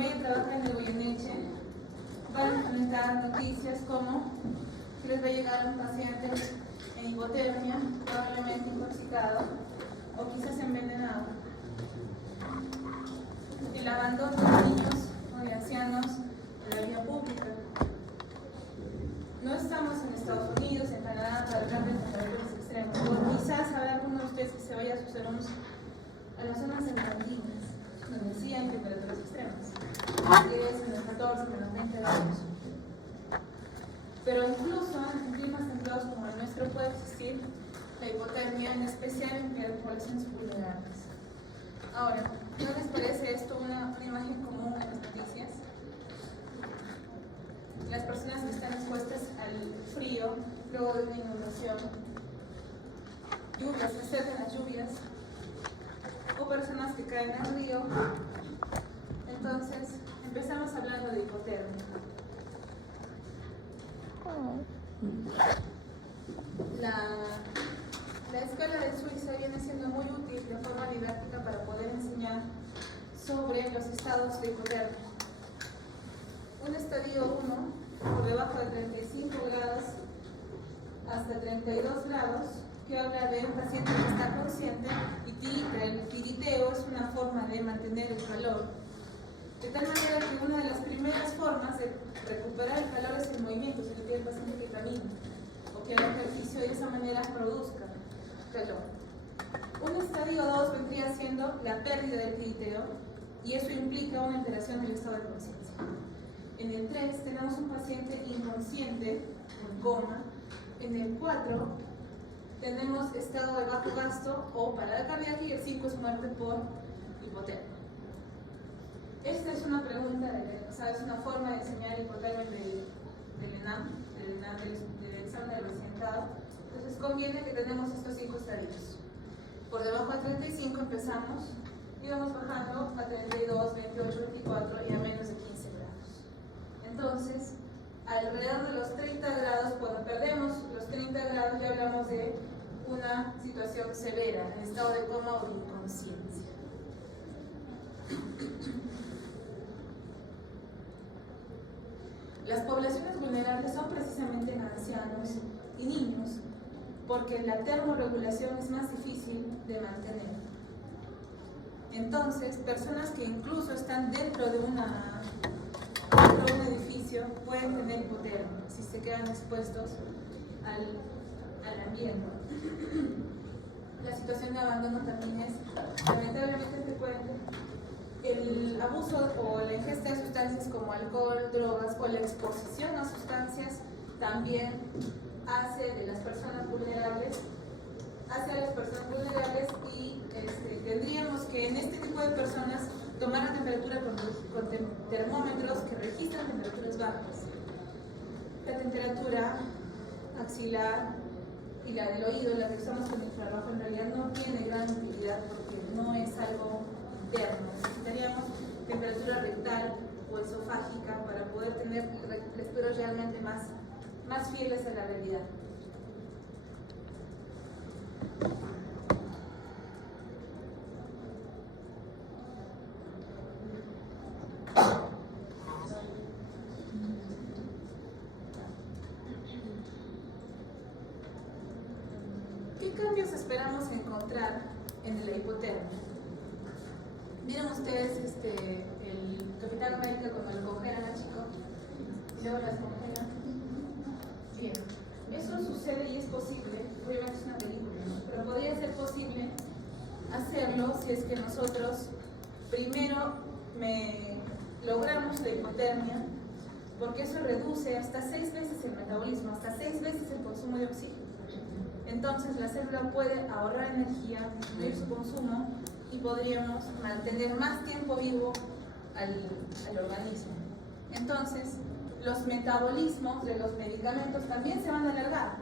vaya a trabajar en el Goyeneche van a enfrentar noticias como que les va a llegar un paciente en hipotermia, probablemente intoxicado o quizás envenenado. El abandono de niños o de ancianos en la vía pública. No estamos en Estados Unidos, en Canadá, para hablar de temperaturas extremas. O quizás habrá alguno de ustedes que se vaya a sus zonas, a las zonas andinas, donde sí hay temperaturas extremas. Que es menos 14, menos 20 grados. Pero incluso en climas templados como el nuestro puede existir la hipotermia, en especial en poblaciones vulnerables. Ahora, ¿no les parece esto una imagen común en las noticias? Las personas que están expuestas al frío, luego de una inundación, lluvias, se acercan las lluvias, o personas que caen al río. Entonces, empezamos hablando de hipotermia. La escala de Suiza viene siendo muy útil de forma didáctica para poder enseñar sobre los estados de hipotermia. Un estadio 1, por debajo de 35 grados hasta 32 grados, que habla de un paciente que está consciente y tirita. El tiriteo es una forma de mantener el calor. De tal manera que una de las primeras formas de recuperar el calor es el movimiento, si no tiene el paciente que camina o que haga ejercicio y de esa manera produzca calor. Un estadio 2 vendría siendo la pérdida del tiriteo y eso implica una alteración del estado de conciencia. En el 3 tenemos un paciente inconsciente, en coma. En el 4 tenemos estado de bajo gasto o parada cardíaca y el 5 es muerte por hipotermia. Esta es una pregunta, es una forma de enseñar hipotermia del ENAM, del examen de recientado. Entonces conviene que tenemos estos 5 estadios. Por debajo de 35 empezamos y vamos bajando a 32, 28, 24 y a menos de 15 grados. Entonces, alrededor de los 30 grados, cuando perdemos los 30 grados ya hablamos de una situación severa, en estado de coma o de inconsciencia. Las poblaciones vulnerables son precisamente ancianos y niños, porque la termorregulación es más difícil de mantener. Entonces, personas que incluso están dentro de un edificio pueden tener hipotermia si se quedan expuestos al ambiente. La situación de abandono también es lamentablemente frecuente. El abuso o la ingesta de sustancias como alcohol, drogas o la exposición a sustancias también hace a las personas vulnerables y tendríamos que en este tipo de personas tomar la temperatura con termómetros que registran temperaturas bajas. La temperatura axilar y la del oído, la que usamos con infrarrojo, en realidad no tiene gran utilidad porque no es algo interno. Necesitaríamos temperatura rectal o esofágica para poder tener lecturas realmente más fieles a la realidad. ¿Qué cambios esperamos encontrar en la hipotermia? ¿Vieron ustedes el Capitán América cuando lo congelan al chico y luego las congelan? Bien, eso sucede y es posible, obviamente es una película, ¿no? Pero podría ser posible hacerlo si es que nosotros primero logramos la hipotermia, porque eso reduce hasta 6 veces el metabolismo, hasta 6 veces el consumo de oxígeno. Entonces la célula puede ahorrar energía, disminuir su consumo y podríamos mantener más tiempo vivo al organismo. Entonces, los metabolismos de los medicamentos también se van a alargar.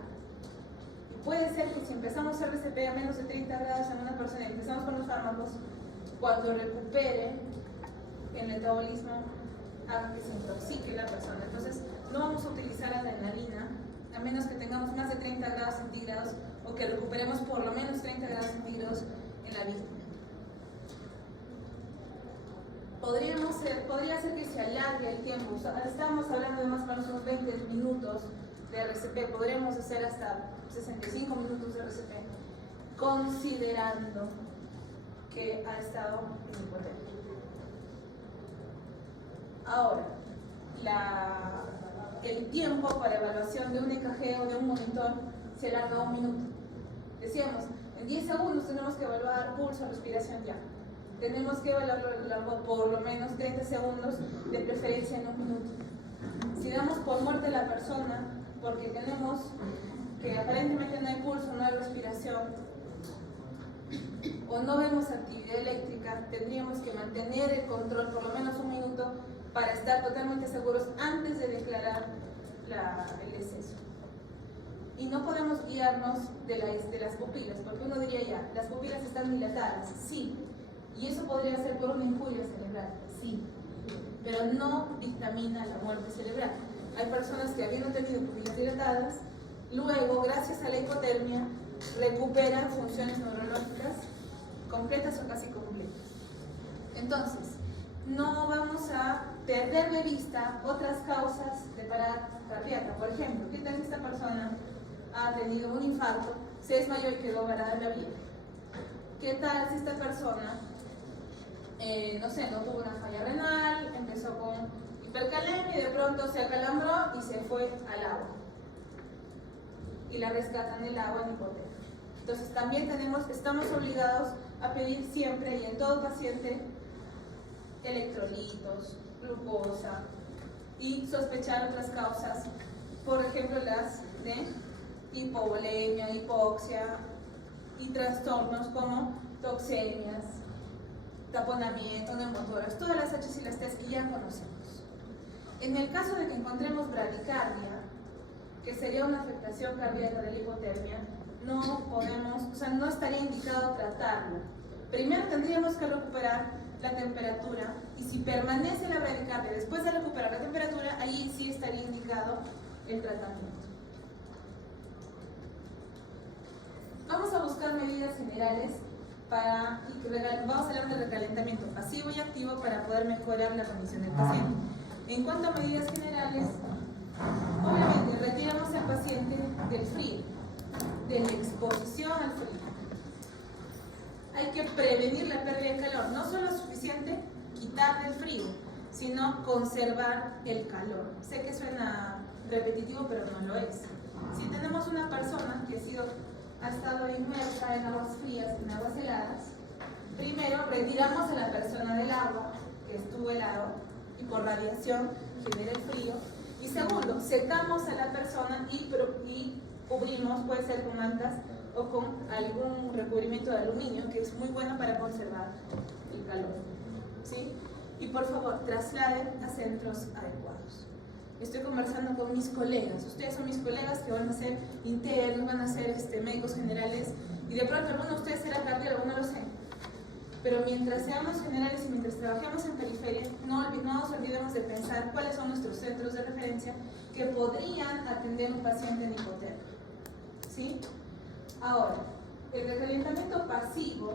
Y puede ser que si empezamos RCP a menos de 30 grados en una persona y empezamos con los fármacos, cuando recupere el metabolismo haga que se intoxique la persona. Entonces, no vamos a utilizar adrenalina a menos que tengamos más de 30 grados centígrados o que recuperemos por lo menos 30 grados centígrados en la víctima. podría ser que se alargue el tiempo. O sea, estamos hablando de más o menos unos 20 minutos de RCP, podremos hacer hasta 65 minutos de RCP, considerando que ha estado en hipotermia. Ahora, el tiempo para evaluación de un EKG o de un monitor se alarga 1 minuto. Decíamos, en 10 segundos tenemos que evaluar pulso, respiración ya. Tenemos que evaluarlo por lo menos 30 segundos, de preferencia en 1 minuto. Si damos por muerte a la persona, porque tenemos que aparentemente no hay pulso, no hay respiración, o no vemos actividad eléctrica, tendríamos que mantener el control por lo menos 1 minuto para estar totalmente seguros antes de declarar el deceso. Y no podemos guiarnos de las pupilas, porque uno diría ya, las pupilas están dilatadas, sí, y eso podría ser por una injuria cerebral, sí, pero no dictamina la muerte cerebral. Hay personas que habiendo tenido pupilas dilatadas, luego, gracias a la hipotermia, recuperan funciones neurológicas completas o casi completas. Entonces, no vamos a perder de vista otras causas de parada cardíaca. Por ejemplo, ¿qué tal si esta persona ha tenido un infarto, se desmayó y quedó varada en la vía? ¿Qué tal si esta persona, no sé, no tuvo una falla renal, empezó con hipercalemia y de pronto se acalambró y se fue al agua? Y la rescatan del agua en hipotermia. Entonces también estamos obligados a pedir siempre y en todo paciente electrolitos, glucosa y sospechar otras causas, por ejemplo las de hipovolemia, hipoxia y trastornos como toxemias, taponamiento, neumotórax, todas las H y las T que ya conocemos. En el caso de que encontremos bradicardia, que sería una afectación cardíaca de la hipotermia, no estaría indicado tratarlo. Primero tendríamos que recuperar la temperatura y si permanece la bradicardia después de recuperar la temperatura, ahí sí estaría indicado el tratamiento. Vamos a buscar medidas generales vamos a hablar de recalentamiento pasivo y activo para poder mejorar la condición del paciente. En cuanto a medidas generales, obviamente retiramos al paciente del frío, de la exposición al frío. Hay que prevenir la pérdida de calor. No solo es suficiente quitar el frío, sino conservar el calor. Sé que suena repetitivo, pero no lo es. Si tenemos una persona que ha estado inmersa en aguas frías, en aguas heladas, primero retiramos a la persona del agua, que estuvo helado, y por radiación genera el frío. Y segundo, secamos a la persona y cubrimos, puede ser con mantas o con algún recubrimiento de aluminio, que es muy bueno para conservar el calor. ¿Sí? Y por favor, trasladen a centros adecuados. Estoy conversando con mis colegas, ustedes son mis colegas que van a ser internos, van a ser médicos generales, y de pronto alguno de ustedes será cardiólogo, no lo sé. Pero mientras seamos generales y mientras trabajemos en periferia, no nos olvidemos de pensar cuáles son nuestros centros de referencia que podrían atender a un paciente en hipotermia. ¿Sí? Ahora, el recalentamiento pasivo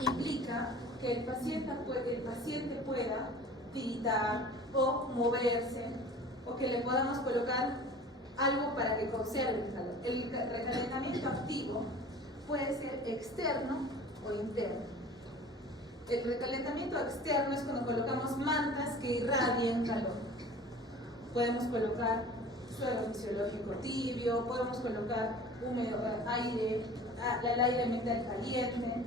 implica que el paciente pueda tiritar o moverse, o que le podamos colocar algo para que conserve el calor. El recalentamiento activo puede ser externo o interno. El recalentamiento externo es cuando colocamos mantas que irradien calor. Podemos colocar suero fisiológico tibio, podemos colocar el aire ambiental caliente.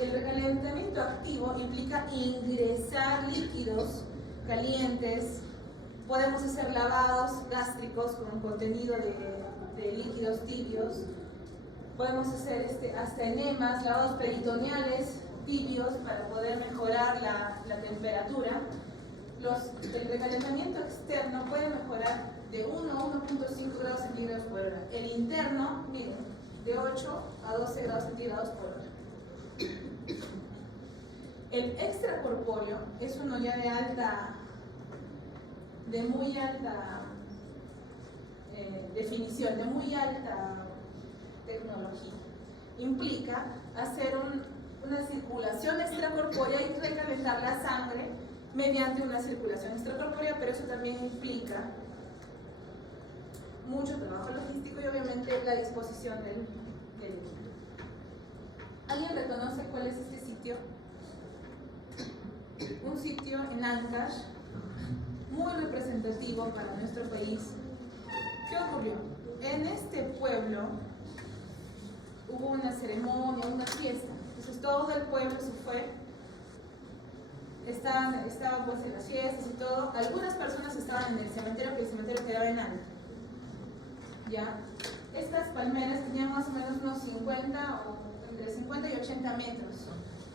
El recalentamiento activo implica ingresar líquidos calientes. Podemos hacer lavados gástricos con contenido de líquidos tibios. Podemos hacer hasta enemas, lavados peritoneales tibios para poder mejorar la temperatura. El recalentamiento externo puede mejorar de 1 a 1.5 grados centígrados por hora. El interno, miren, de 8 a 12 grados centígrados por hora. El extracorpóreo es uno ya de muy alta definición, de muy alta tecnología. Implica hacer una circulación extracorpórea y recalentar la sangre mediante una circulación extracorpórea, pero eso también implica mucho trabajo logístico y obviamente la disposición del equipo. ¿Alguien reconoce cuál es este sitio? Un sitio en Ancash, muy representativo para nuestro país. ¿Qué ocurrió? En este pueblo hubo una ceremonia, una fiesta. Entonces todo el pueblo se fue. Estaban pues en las fiestas y todo. Algunas personas estaban en el cementerio, que el cementerio quedaba en alto. ¿Ya? Estas palmeras tenían más o menos unos 50 o entre 50 y 80 metros.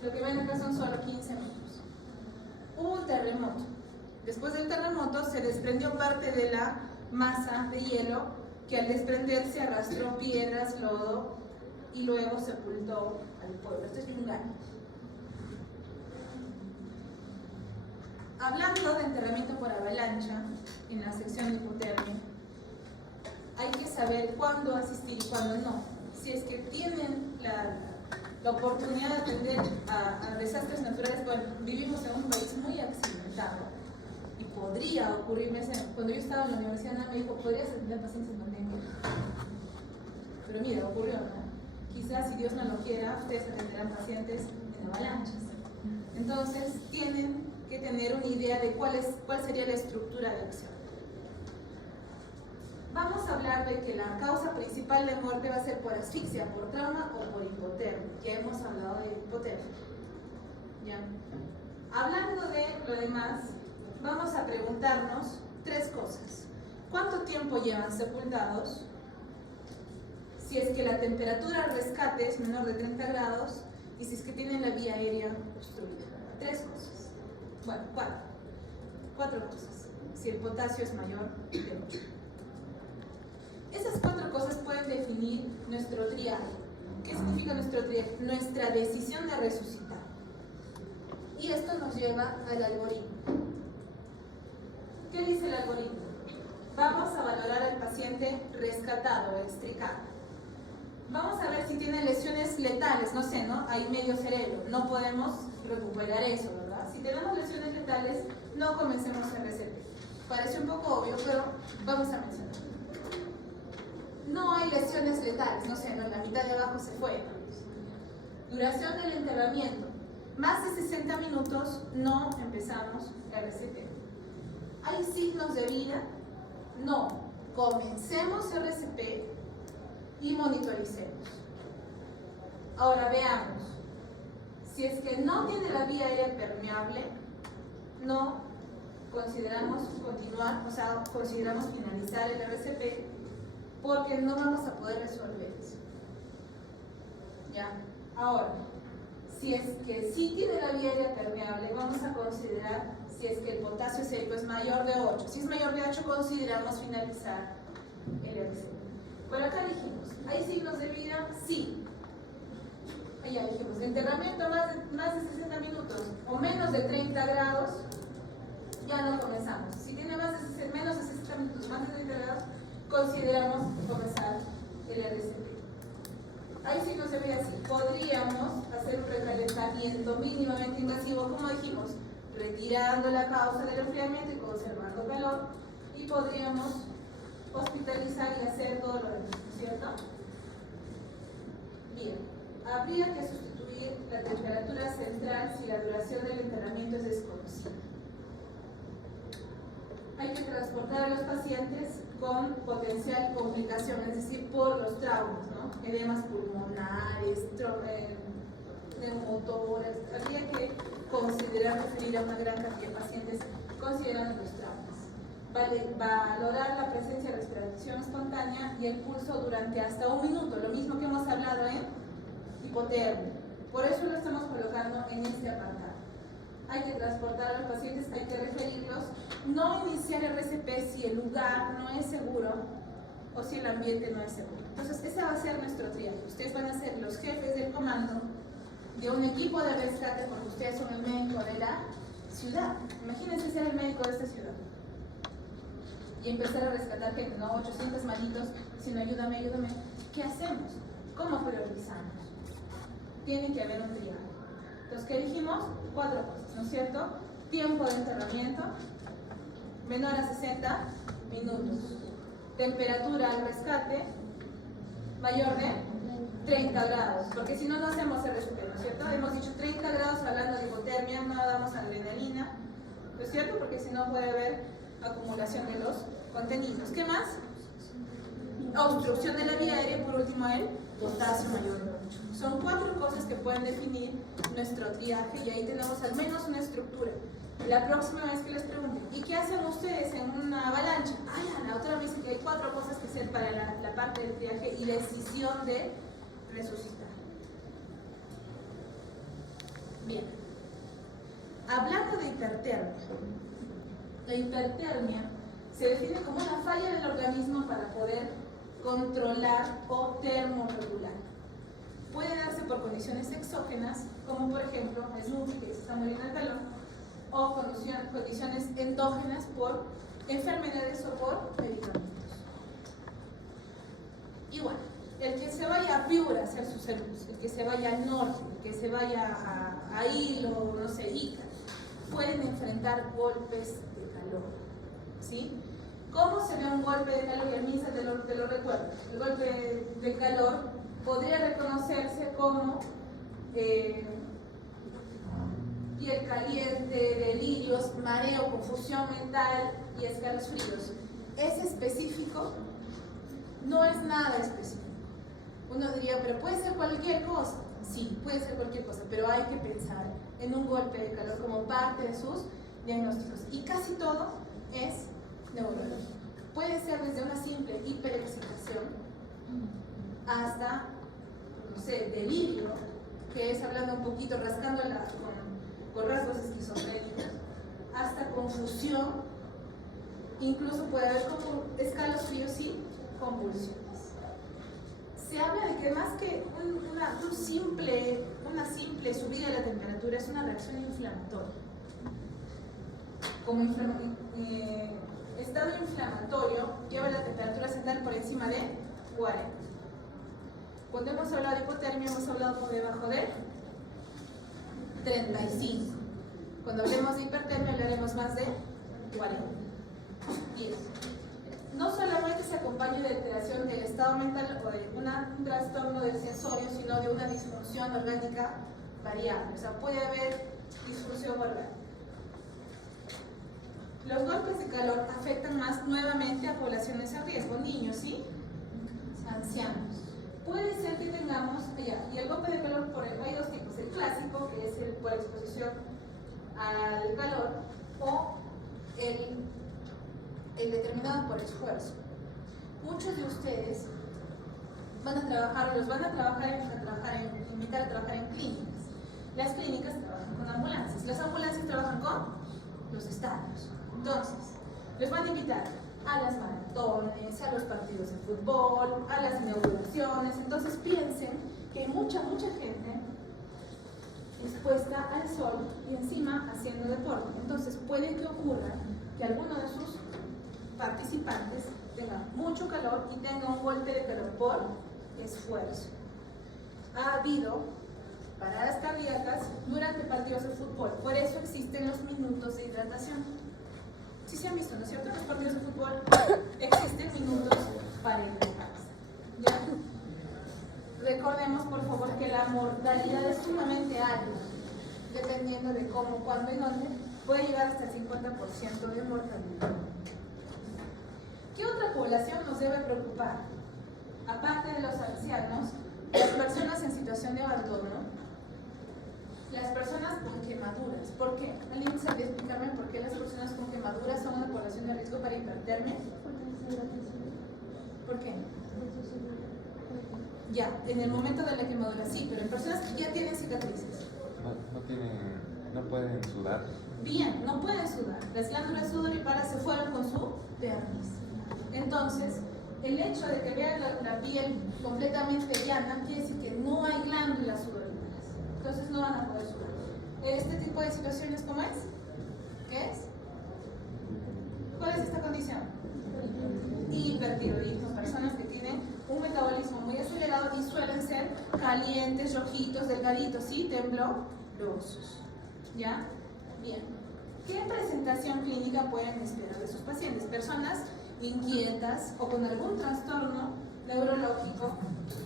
Lo que ven acá son solo 15 metros. Hubo un terremoto. Después del terremoto se desprendió parte de la masa de hielo que al desprenderse arrastró piedras, lodo y luego sepultó al pueblo. Esto es Yungay. Hablando de enterramiento por avalancha en la sección de hipotermia, hay que saber cuándo asistir y cuándo no. Si es que tienen la oportunidad de atender a desastres naturales, bueno, vivimos en un país muy accidentado y podría ocurrirme, cuando yo estaba en la universidad, me dijo, podrías atender pacientes en pandemia. Pero mira, ocurrió, ¿no? Quizás si Dios no lo quiera, ustedes atenderán pacientes en avalanchas. Entonces, tienen que tener una idea de cuál sería la estructura de acción. Vamos a hablar de que la causa principal de muerte va a ser por asfixia, por trauma o por hipotermia. Ya hemos hablado de hipotermia. ¿Ya? Hablando de lo demás, vamos a preguntarnos tres cosas. ¿Cuánto tiempo llevan sepultados? Si es que la temperatura al rescate es menor de 30 grados y si es que tienen la vía aérea obstruida. Tres cosas. Bueno, cuatro cosas. Si el potasio es mayor de 8. Esas cuatro cosas pueden definir nuestro triaje. ¿Qué significa nuestro triaje? Nuestra decisión de resucitar. Y esto nos lleva al algoritmo. ¿Qué dice el algoritmo? Vamos a valorar al paciente rescatado o extricado. Vamos a ver si tiene lesiones letales, no sé, ¿no? Hay medio cerebro, no podemos recuperar eso, ¿verdad? Si tenemos lesiones letales, no comencemos RCP. Parece un poco obvio, pero vamos a mencionarlo. No hay lesiones letales, no sé, ¿no? La mitad de abajo se fue. Duración del enterramiento. Más de 60 minutos no empezamos RCP. ¿Hay signos de vida? No. Comencemos RCP y monitoricemos. Ahora veamos. Si es que no tiene la vía aérea permeable, no consideramos continuar, o sea, consideramos finalizar el RCP porque no vamos a poder resolver eso. ¿Ya? Ahora, si es que sí tiene la vía aérea permeable, vamos a considerar si es que el potasio sérico es mayor de 8. Si es mayor de 8, consideramos finalizar el RCP. Por acá dijimos, ¿hay signos de vida? Sí. Allá dijimos, enterramiento más de 60 minutos o menos de 30 grados, ya no comenzamos. Si tiene menos de 60 minutos, más de 30 grados, consideramos comenzar el RCP. Hay signos de vida, sí. Podríamos hacer un recalentamiento mínimamente invasivo, como dijimos, retirando la causa del enfriamiento y conservando calor, y podríamos hospitalizar y hacer todo lo demás, ¿cierto? Bien, habría que sustituir la temperatura central si la duración del enterramiento es desconocida. Hay que transportar a los pacientes con potencial complicación, es decir, por los traumas, ¿no? Edemas pulmonares, neumotórax. Habría que considerar referir a una gran cantidad de pacientes considerando los traumas. Valorar la presencia de respiración espontánea y el pulso durante hasta 1 minuto, lo mismo que hemos hablado en hipotermia. Por eso lo estamos colocando en este apartado. Hay que transportar a los pacientes, hay que referirlos, no iniciar el RCP si el lugar no es seguro o si el ambiente no es seguro. Entonces, ese va a ser nuestro triaje. Ustedes van a ser los jefes del comando de un equipo de rescate porque ustedes son el médico de la ciudad. Imagínense ser el médico de esta ciudad y empezar a rescatar gente, no 800 manitos, sino ayúdame. ¿Qué hacemos? ¿Cómo priorizamos? Tiene que haber un triaje. Los que dijimos, 4 cosas, ¿no es cierto? Tiempo de enterramiento, menor a 60 minutos. Temperatura al rescate, mayor de 30 grados, porque si no, no hacemos RCP, ¿no es cierto? Hemos dicho 30 grados hablando de hipotermia, no damos adrenalina, ¿no es cierto? Porque si no puede haber acumulación de los contenidos. ¿Qué más? Obstrucción de la vía aérea y por último el potasio mayor de 8. Son 4 cosas que pueden definir nuestro triaje y ahí tenemos al menos una estructura. La próxima vez que les pregunten, ¿y qué hacen ustedes en una avalancha? La otra vez dice que hay 4 cosas que hacer para la parte del triaje y decisión de resucitar. Bien. Hablando de hipertermia, la hipertermia se define como una falla del organismo para poder controlar o termorregular. Puede darse por condiciones exógenas, como por ejemplo Snoopy, que se está muriendo de calor, o condiciones endógenas por enfermedades o por medicamentos. Igual, el que se vaya a Piura a hacer sus servicios, el que se vaya al norte, el que se vaya a Hilo, no sé, Ica, pueden enfrentar golpes de calor, ¿sí? ¿Cómo se ve un golpe de calor? Y a mí te lo recuerdo. El golpe de calor podría reconocerse como piel caliente, delirios, mareo, confusión mental y escalofríos. ¿Es específico? No es nada específico. Uno diría, pero puede ser cualquier cosa. Sí, puede ser cualquier cosa, pero hay que pensar en un golpe de calor como parte de sus diagnósticos. Y casi todo es neurológico. Puede ser desde una simple hiperexcitación hasta, no sé, delirio, que es hablando un poquito, rascándola con rasgos esquizofrénicos, hasta confusión, incluso puede haber como escalofríos y convulsiones. Se habla de que más que una simple subida de la temperatura es una reacción inflamatoria. Como estado inflamatorio lleva la temperatura central por encima de 40. Cuando hemos hablado de hipotermia hemos hablado por debajo de 35. Cuando hablemos de hipertermia hablaremos más de 40. Bien. No solamente se acompaña de alteración del estado mental o de un trastorno del sensorio, sino de una disfunción orgánica variable. O sea, puede haber disfunción orgánica. Los golpes de calor afectan más nuevamente a poblaciones a riesgo, niños y ancianos. Puede ser que tengamos, y el golpe de calor, hay 2 tipos, el clásico, que es el por exposición al calor, o el determinado por esfuerzo. Muchos de ustedes van a trabajar, los van a invitar a trabajar en clínicas. Las clínicas trabajan con ambulancias, las ambulancias trabajan con los estadios. Entonces, les van a invitar a las maratones, a los partidos de fútbol, a las inauguraciones. Entonces piensen que hay mucha gente expuesta al sol y encima haciendo deporte. Entonces puede que ocurra que alguno de sus participantes tenga mucho calor y tenga un golpe de calor por esfuerzo. Ha habido paradas cardíacas durante partidos de fútbol, por eso existen los minutos de hidratación. Sí se han visto, ¿no es cierto? En los partidos de fútbol existen minutos para hidratarse. ¿Ya? Recordemos, por favor, que la mortalidad es sumamente alta, dependiendo de cómo, cuándo y dónde, puede llegar hasta el 50% de mortalidad. ¿Qué otra población nos debe preocupar? Aparte de los ancianos, las personas en situación de abandono, las personas con quemaduras. ¿Por qué? ¿Alguien sabe explicarme por qué las personas con quemaduras son una población de riesgo para hipertermia? ¿Por qué? Ya, en el momento de la quemadura sí, pero en personas que ya tienen cicatrices. No pueden sudar. Bien, no pueden sudar. Las glándulas sudoríparas se fueron con su dermis. Entonces, el hecho de que vean la piel completamente llana quiere decir que no hay glándulas sudoríparas. Entonces no van a poder sudar. ¿Este tipo de situaciones cómo es? ¿Qué es? ¿Cuál es esta condición? Hipertiroidismo. Personas que tienen un metabolismo muy acelerado y suelen ser calientes, rojitos, delgaditos, ¿sí? Temblorosos. dolorosos. ¿Ya? Bien. ¿Qué presentación clínica pueden esperar de sus pacientes? Personas inquietas o con algún trastorno neurológico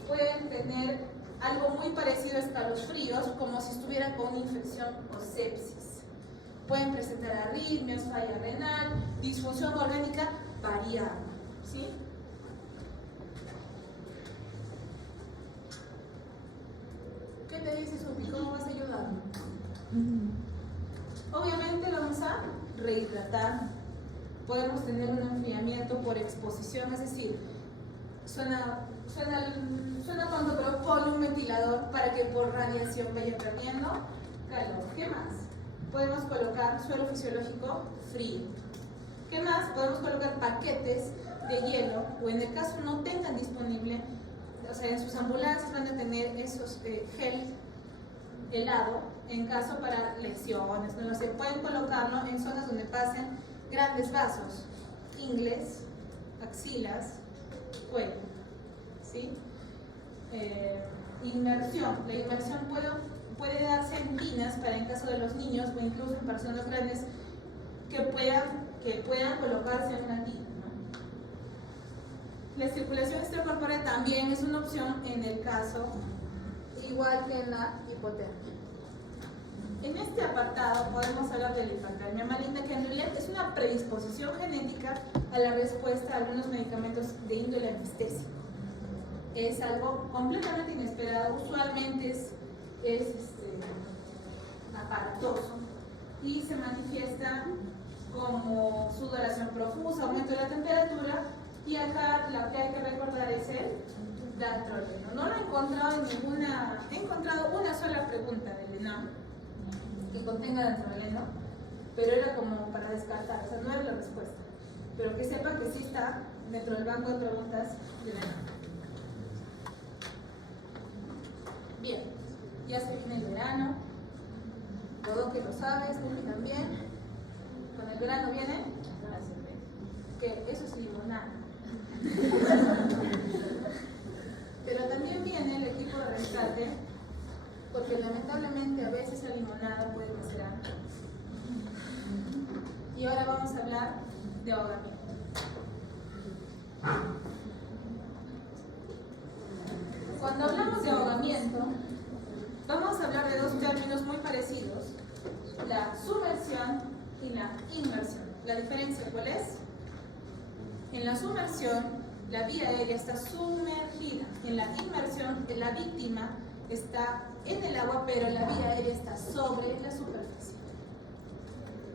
pueden tener algo muy parecido a escalofríos, como si estuvieran con una infección o sepsis. Pueden presentar arritmias, falla renal, disfunción orgánica variable. ¿Sí? ¿Qué te dice Supi? ¿Cómo vas a ayudar? Obviamente vamos a rehidratar. Podemos tener un enfriamiento por exposición, es decir, suena tonto, pero ponle un ventilador para que por radiación vaya perdiendo calor. ¿Qué más? Podemos colocar suelo fisiológico frío. ¿Qué más? Podemos colocar paquetes de hielo, o en el caso no tengan disponible, o sea, en sus ambulancias van a tener esos gel helado, en caso para lesiones, no lo sé, pueden colocarlo en zonas donde pasen grandes vasos, ingles, axilas, cuello, ¿sí? Inmersión. La inmersión puede darse en tinas para en caso de los niños o incluso en personas grandes que puedan colocarse en una tina, ¿no? La circulación extracorpórea también es una opción en el caso igual que en la hipotermia. En este apartado podemos hablar de la hipertermia maligna, que en realidad es una predisposición genética a la respuesta a algunos medicamentos de índole anestésico. Es algo completamente inesperado, usualmente es aparatoso y se manifiesta como sudoración profusa, aumento de la temperatura, y acá lo que hay que recordar es el dantroleno. No lo he encontrado en ninguna, he encontrado una sola pregunta del ENAM que contenga dantroleno, pero era como para descartar, o sea, no era la respuesta. Pero que sepa que sí está dentro del banco de preguntas del ENAM. Bien, ya se viene el verano, todo que lo sabes, Lupi también. Con el verano viene, que eso es limonada. Pero también viene el equipo de rescate, porque lamentablemente a veces la limonada puede ser hambre. Y ahora vamos a hablar de ahogamiento. Cuando hablamos de ahogamiento, vamos a hablar de dos términos muy parecidos: la sumersión y la inmersión. ¿La diferencia cuál es? En la sumersión, la vía aérea está sumergida. En la inmersión, la víctima está en el agua, pero la vía aérea está sobre la superficie.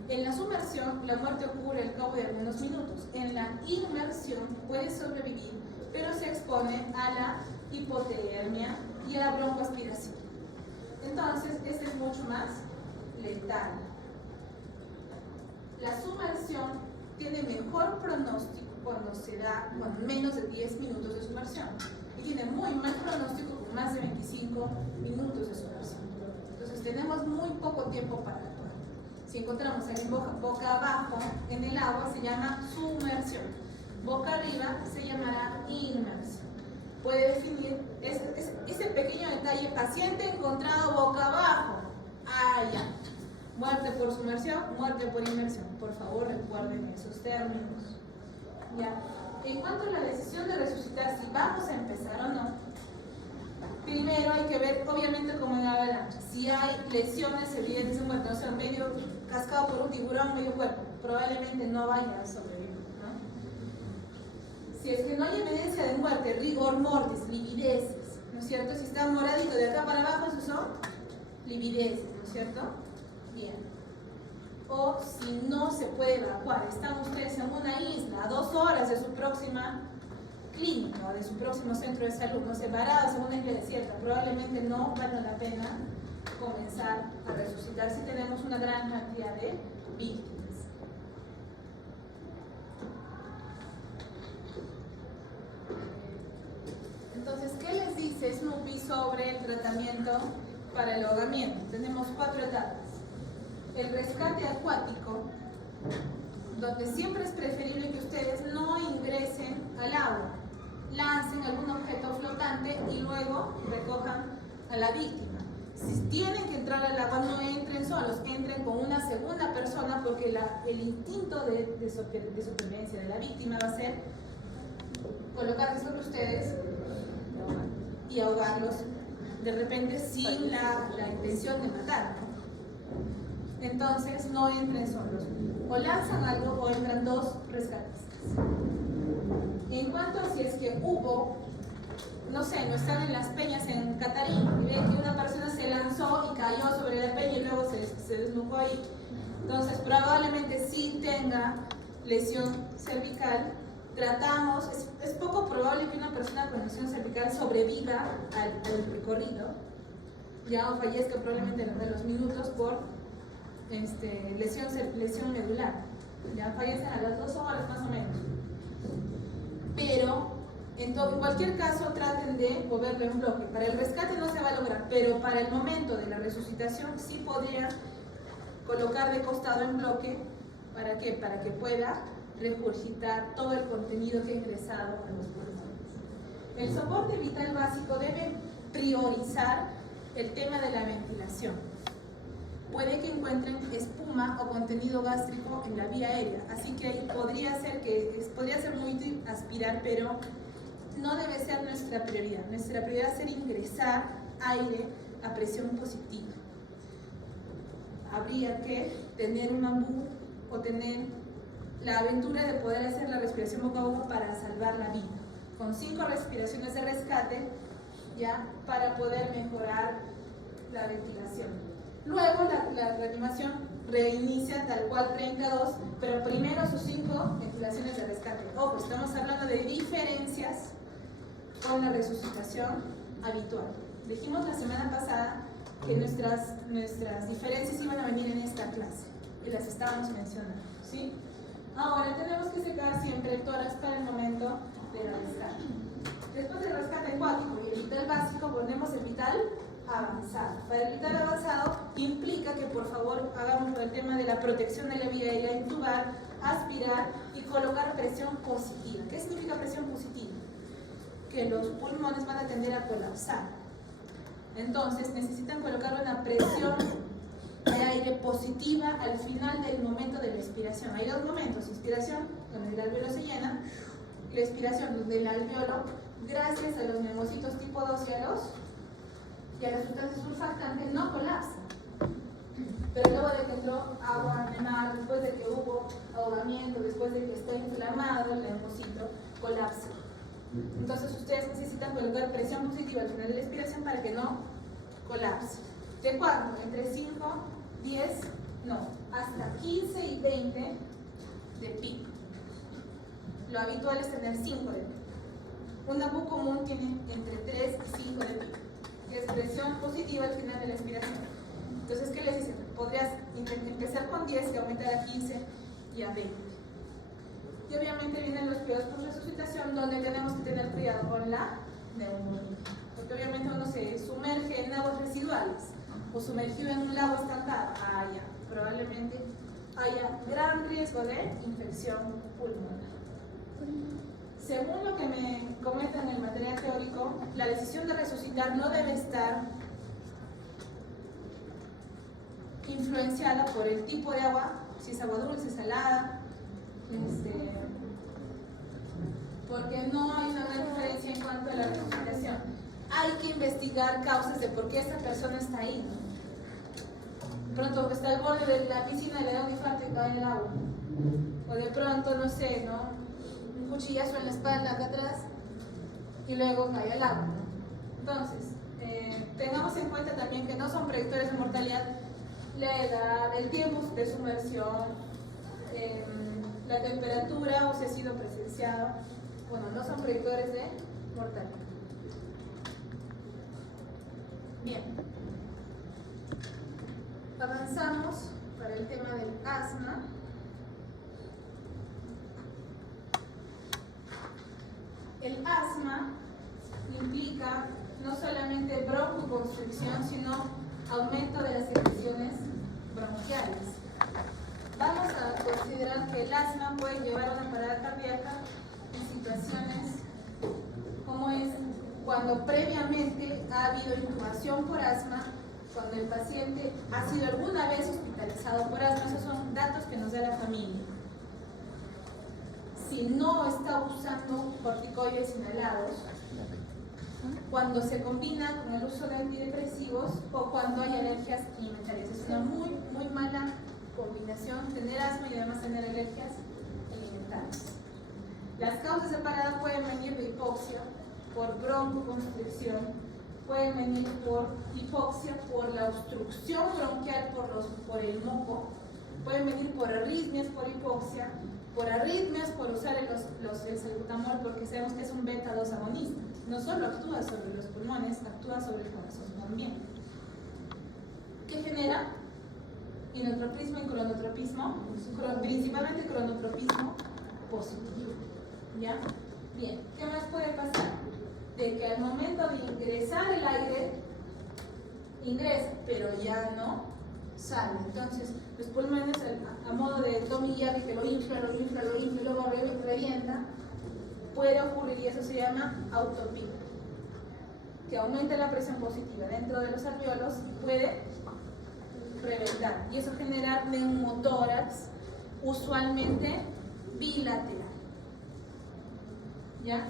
En la sumersión, la muerte ocurre al cabo de algunos minutos. En la inmersión puede sobrevivir, pero se expone a la hipotermia y a la broncoaspiración. Entonces, este es mucho más letal. La sumersión tiene mejor pronóstico cuando se da con menos de 10 minutos de sumersión, y tiene muy mal pronóstico con más de 25 minutos de sumersión. Entonces tenemos muy poco tiempo para actuar. Si encontramos a alguien boca abajo en el agua, se llama sumersión. Boca arriba se llamará inmersión. Puede definir ese pequeño detalle: paciente encontrado boca abajo. Ah, ya. Muerte por sumersión, muerte por inmersión. Por favor, recuerden esos términos. Ya. En cuanto a la decisión de resucitar, si vamos a empezar o no, primero hay que ver, obviamente, como en avalancha, si hay lesiones evidentes de muerte, o sea, medio cascado por un tiburón, medio cuerpo, probablemente no vaya a sobrevivir, ¿no? Si es que no hay evidencia de muerte, rigor mortis, livideces, ¿no es cierto? Si está moradito de acá para abajo, esos son livideces, ¿no es cierto? Bien. O si no se puede evacuar, están ustedes en una isla a 2 horas de su próxima clínica o de su próximo centro de salud, no sé, varados en una isla desierta, probablemente no vale la pena comenzar a resucitar si tenemos una gran cantidad de víctimas. Entonces, ¿qué les dice Snoopy sobre el tratamiento para el ahogamiento? Tenemos 4 etapas. El rescate acuático, donde siempre es preferible que ustedes no ingresen al agua, lancen algún objeto flotante y luego recojan a la víctima. Si tienen que entrar al agua, no entren solos, entren con una segunda persona, porque el instinto de supervivencia de la víctima va a ser colocarse sobre ustedes y ahogarlos de repente sin la intención de matar, ¿no? Entonces no entren solos, o lanzan algo o entran dos rescatistas. En cuanto a si es que hubo, no sé, no están en las peñas en Catarín y ven que una persona se lanzó y cayó sobre la peña y luego se desnucó ahí, entonces probablemente sí tenga lesión cervical. Tratamos, es poco probable que una persona con lesión cervical sobreviva al recorrido, ya, o fallezca probablemente en los minutos por lesión medular, ya fallecen a las 2 horas más o menos. Pero en cualquier caso traten de moverlo en bloque. Para el rescate no se va a lograr, pero para el momento de la resucitación sí podrían colocar de costado en bloque. ¿Para qué? Para que pueda regurgitar todo el contenido que ha ingresado a los pulmones. El soporte vital básico debe priorizar el tema de la ventilación. Puede que encuentren espuma o contenido gástrico en la vía aérea, así que podría ser muy útil aspirar, pero no debe ser nuestra prioridad. Nuestra prioridad es ingresar aire a presión positiva. Habría que tener un ambú o tener la aventura de poder hacer la respiración boca a boca para salvar la vida, con 5 respiraciones de rescate, ya, para poder mejorar la ventilación. Luego la reanimación reinicia tal cual 32, pero primero sus 5 ventilaciones de rescate. Ojo, estamos hablando de diferencias con la resucitación habitual. Dijimos la semana pasada que nuestras diferencias iban a venir en esta clase y las estábamos mencionando, ¿sí? Ahora tenemos que secar siempre el tórax para el momento del rescate. Después del rescate acuático y el vital básico ponemos el vital avanzado. Para el vital avanzado implica que por favor hagamos el tema de la protección de la vía aérea, intubar, aspirar y colocar presión positiva. ¿Qué significa presión positiva? Que los pulmones van a tender a colapsar. Entonces necesitan colocar una presión de aire positiva al final del momento de la expiración. Hay 2 momentos: inspiración, donde el alveolo se llena, y la expiración, donde el alveolo, gracias a los neumocitos tipo 2 y a las sustancias surfactantes, no colapsa. Pero luego de que entró agua de mar, después de que hubo ahogamiento, después de que está inflamado el neumocito, colapsa. Entonces ustedes necesitan colocar presión positiva al final de la expiración para que no colapse. ¿De cuánto? Entre 5, 10, no, hasta 15 y 20 de pico. Lo habitual es tener 5 de pico. Un ambú común tiene entre 3 y 5 de pico, que es presión positiva al final de la expiración. Entonces, ¿qué les dicen? Podrías empezar con 10 y aumentar a 15 y a 20. Y obviamente vienen los periodos por resucitación, donde tenemos que tener cuidado con la neumonía. Porque obviamente uno se sumerge en aguas residuales o sumergido en un lago estancado. Probablemente haya gran riesgo de infección pulmonar. Según lo que me comentan en el material teórico, la decisión de resucitar no debe estar influenciada por el tipo de agua, si es agua dulce, salada, porque no hay una gran diferencia en cuanto a la resucitación. Hay que investigar causas de por qué esta persona está ahí, ¿no? Pronto está al borde de la piscina, le da un infarto y cae en el agua. O de pronto, no sé, ¿no? Un cuchillazo en la espalda acá atrás y luego cae al agua, ¿no? Entonces, tengamos en cuenta también que no son predictores de mortalidad la edad, el tiempo de sumersión, la temperatura o si ha sido presenciado. Bueno, no son predictores de mortalidad. Bien. Avanzamos para el tema del asma. El asma implica no solamente broncoconstricción, sino aumento de las secreciones bronquiales. Vamos a considerar que el asma puede llevar a una parada cardíaca en situaciones como es cuando previamente ha habido intubación por asma cuando el paciente ha sido alguna vez hospitalizado por asma, esos son datos que nos da la familia. Si no está usando corticoides inhalados, cuando se combina con el uso de antidepresivos o cuando hay alergias alimentarias. Es una muy mala combinación tener asma y además tener alergias alimentarias. Las causas separadas pueden venir de hipoxia por broncoconstricción, pueden venir por hipoxia por la obstrucción bronquial por el moco, pueden venir por arritmias por hipoxia, por arritmias por usar el salbutamol, porque sabemos que es un beta-2 agonista. No solo actúa sobre los pulmones, actúa sobre el corazón también. ¿Qué genera? Inotropismo y cronotropismo, principalmente cronotropismo positivo. ¿Ya? Bien, ¿qué más puede pasar? De que al momento de ingresar el aire, ingresa, pero ya no sale. Entonces, los pulmones, a modo de Tommy Jerry, que lo infla, y luego revienta, puede ocurrir, y eso se llama autopico, que aumenta la presión positiva dentro de los alveolos y puede reventar. Y eso genera neumotórax, usualmente bilateral. ¿Ya?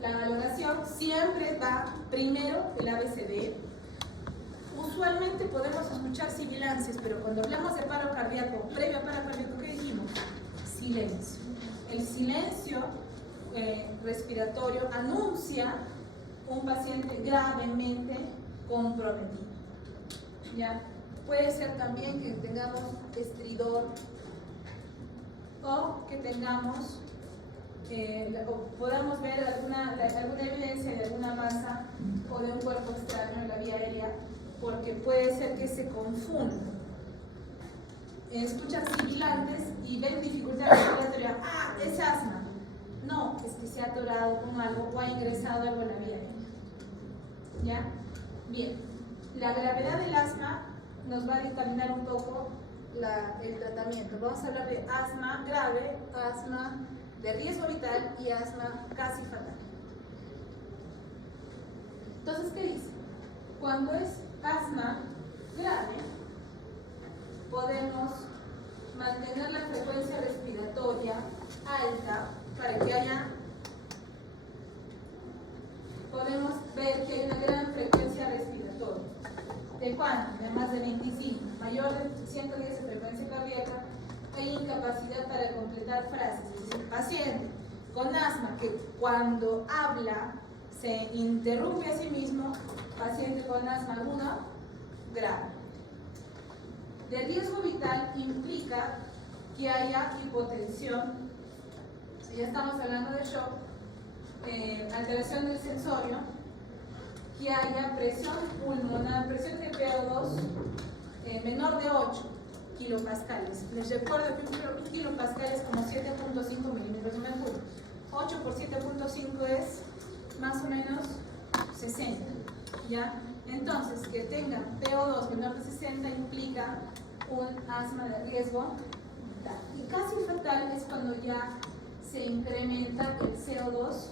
La valoración siempre va primero el ABCD. Usualmente podemos escuchar sibilancias, pero cuando hablamos de paro cardíaco, previo a paro cardíaco, ¿qué dijimos? Silencio. El silencio respiratorio anuncia un paciente gravemente comprometido. ¿Ya? Puede ser también que tengamos estridor o que tengamos o podamos ver alguna evidencia de alguna masa o de un cuerpo extraño en la vía aérea, porque puede ser que se confunda. Escuchan sibilantes y ven dificultad respiratoria. ¡Ah, es asma! No, es que se ha atorado con algo o ha ingresado algo en la vía aérea. ¿Ya? Bien. La gravedad del asma nos va a dictaminar un poco el tratamiento. Vamos a hablar de asma grave, asma de riesgo vital y asma casi fatal. Entonces, ¿qué dice? Cuando es asma grave, podemos mantener la frecuencia respiratoria alta para que haya, podemos ver que hay una gran frecuencia respiratoria. ¿De cuánto? De más de 25. Mayor de 110 de frecuencia cardíaca, hay incapacidad para completar frases. Es decir, paciente con asma que cuando habla se interrumpe a sí mismo, paciente con asma aguda grave. De riesgo vital implica que haya hipotensión, si ya estamos hablando de shock, alteración del sensorio, que haya presión pulmonar, presión de PO2 menor de 8 kilopascales. Les recuerdo que un kilopascal es como 7.5 milímetros de mercurio. 8 por 7.5 es más o menos 60. ¿Ya? Entonces, que tenga PO2 menor de 60 implica un asma de riesgo vital. Y casi fatal es cuando ya se incrementa el CO2,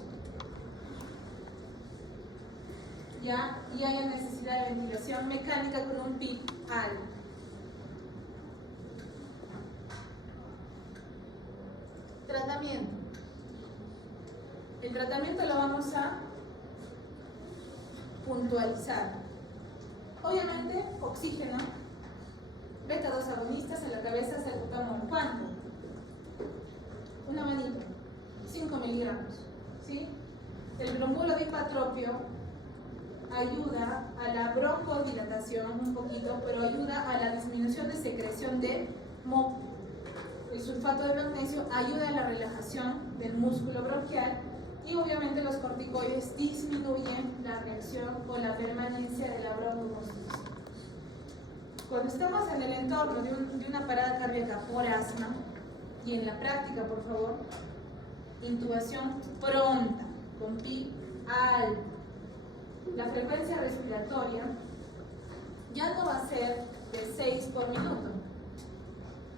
¿ya? Y hay necesidad de ventilación mecánica con un PIB alto. Tratamiento. El tratamiento lo vamos a puntualizar. Obviamente, oxígeno, beta-2 agonistas en la cabeza, salbutamol. ¿Cuánto? Una manita, 5 miligramos. ¿Sí? El bromuro de hipatropio ayuda a la broncodilatación un poquito, pero ayuda a la disminución de secreción de moco. El sulfato de magnesio ayuda a la relajación del músculo bronquial y obviamente los corticoides disminuyen la reacción o la permanencia de la broncoconstricción. Cuando estamos en el entorno de una parada cardíaca por asma, y en la práctica, por favor, intubación pronta, con PIB alto. La frecuencia respiratoria ya no va a ser de 6 por minuto.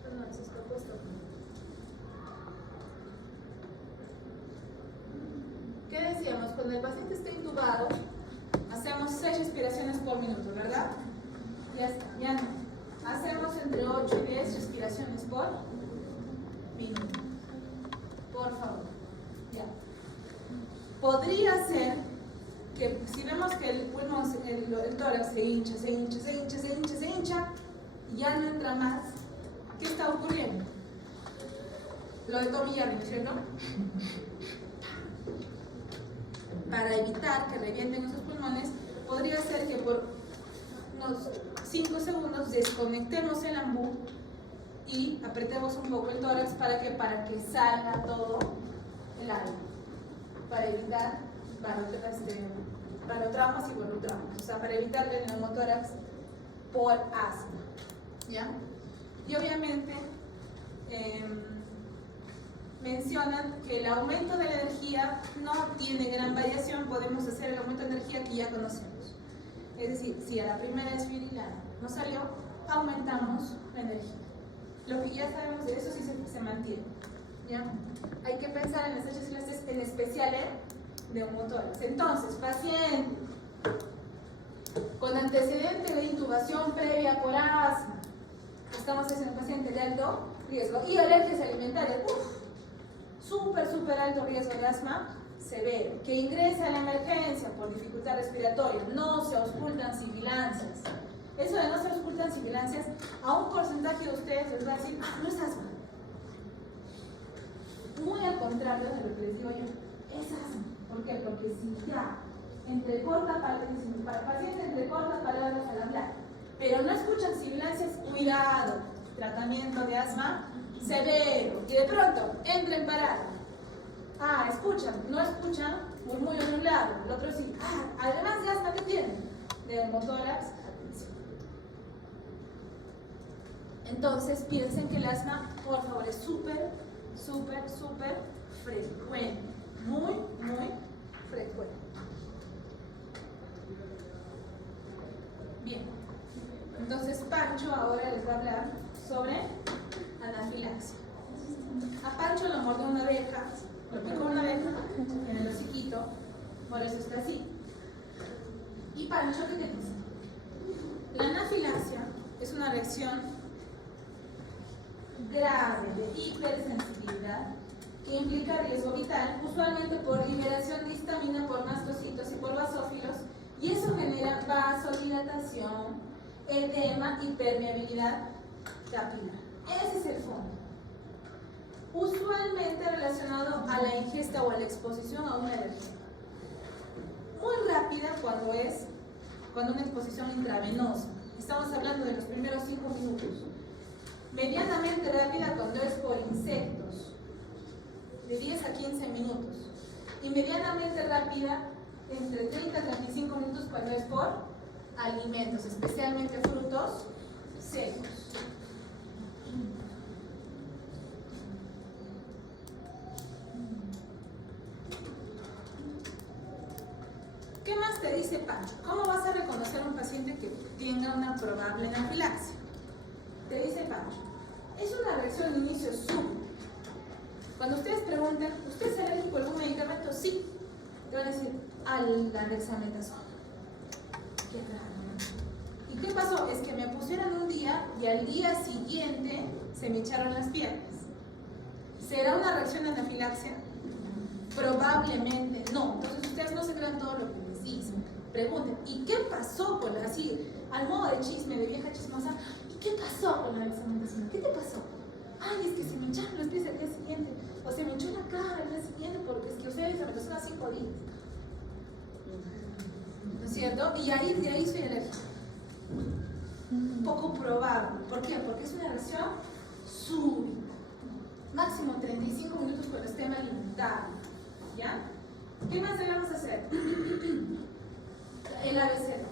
Perdón, se está puesto. ¿Qué decíamos? Cuando el paciente está intubado, a hacemos 6 respiraciones por minuto, ¿verdad? Ya está, ya no. Hacemos entre 8 y 10 respiraciones por minuto. Por favor. Ya. Podría ser que si vemos que el pulmón, el tórax se hincha, y ya no entra más, ¿qué está ocurriendo? Lo de Tommy Jerry, ¿no es cierto? Para evitar que revienten esos pulmones, podría ser que por unos 5 segundos desconectemos el ambú y apretemos un poco el tórax para que salga todo el aire, para evitar barotraumas y borotraumas, o sea, para evitar el neumotórax por asma, ¿ya? Y obviamente mencionan que el aumento de la energía no tiene gran variación, podemos hacer el aumento de energía que ya conocemos. Es decir, si a la primera desfibrila no salió, aumentamos la energía. Lo que ya sabemos de eso sí se mantiene, ¿ya? Hay que pensar en las hechas clases, en especial en neumotórax. Entonces, paciente con antecedente de intubación previa por asma, estamos haciendo un paciente de alto riesgo, y alergias alimentarias, súper alto riesgo de asma severo, que ingresa a la emergencia por dificultad respiratoria, no se auscultan sibilancias. Eso de no se auscultan sibilancias, a un porcentaje de ustedes les va a decir, no es asma. Muy al contrario de lo que les digo yo, es asma. ¿Por qué? Porque si ya entrecorta pacientes entrecortan palabras al hablar, pero no escuchan sibilancias, cuidado, tratamiento de asma severo, y de pronto entra en parada. Escuchan, no escuchan, muy a un lado, el otro sí. Además de asma, ¿qué tienen? Neumotórax. Entonces piensen que el asma, por favor, es súper frecuente, muy frecuente. Bien, entonces Pancho ahora les va a hablar sobre anafilaxia. A Pancho lo mordió una abeja, lo picó una abeja en el hociquito, por eso está así. ¿Y Pancho qué te dice? La anafilaxia es una reacción grave de hipersensibilidad que implica riesgo vital, usualmente por liberación de histamina por mastocitos y por basófilos, y eso genera vasodilatación, edema y permeabilidad capilar. Ese es el fondo. Usualmente relacionado a la ingesta o a la exposición a una alergia. Muy rápida cuando una exposición intravenosa. Estamos hablando de los primeros 5 minutos. Medianamente rápida cuando es por insectos, de 10 a 15 minutos. Y medianamente rápida entre 30 a 35 minutos cuando es por alimentos, especialmente frutos secos. ¿Qué más te dice Pancho? ¿Cómo vas a reconocer a un paciente que tenga una probable anafilaxia? Te dice Pancho, es una reacción de inicio súbito. Cuando ustedes preguntan, ¿usted es alérgico a algún medicamento? Sí. Te van a decir, la dexametasona. Qué raro. ¿Y qué pasó? Es que me pusieron un día y al día siguiente se me echaron las piernas. ¿Será una reacción de anafilaxia? Probablemente no. Entonces ustedes no se crean todo lo que les dicen. Pregunten, ¿y qué pasó con la así? Al modo de chisme, de vieja chismosa, ¿y qué pasó con la dexametasona? ¿Qué te pasó? Ay, es que se me echaron los pies al día siguiente. O se me echó la cara al día siguiente porque es que ustedes dexametasona 5 días. ¿No es cierto? Y ahí, de ahí soy alérgica. Poco probable. ¿Por qué? Porque es una reacción súbita. Máximo 35 minutos cuando esté alimentado. ¿Ya? ¿Qué más debemos hacer? El abecedario.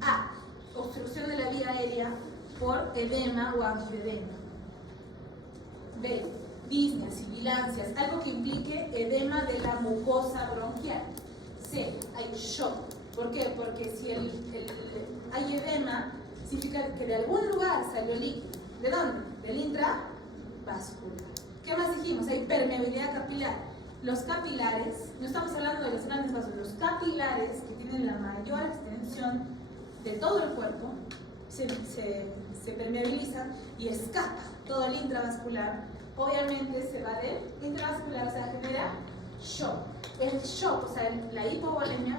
A. Obstrucción de la vía aérea por edema o angioedema. B. Disneas, sibilancias, algo que implique edema de la mucosa bronquial. C. Hay shock. ¿Por qué? Porque si hay edema, significa que de algún lugar salió líquido. ¿De dónde? Del intravascular. ¿Qué más dijimos? Hay permeabilidad capilar. Los capilares, no estamos hablando de los grandes vasos, los capilares que tienen la mayor extensión de todo el cuerpo, se permeabiliza y escapa todo el intravascular, obviamente se va del intravascular, o sea, genera shock. El shock, o sea, la hipovolemia,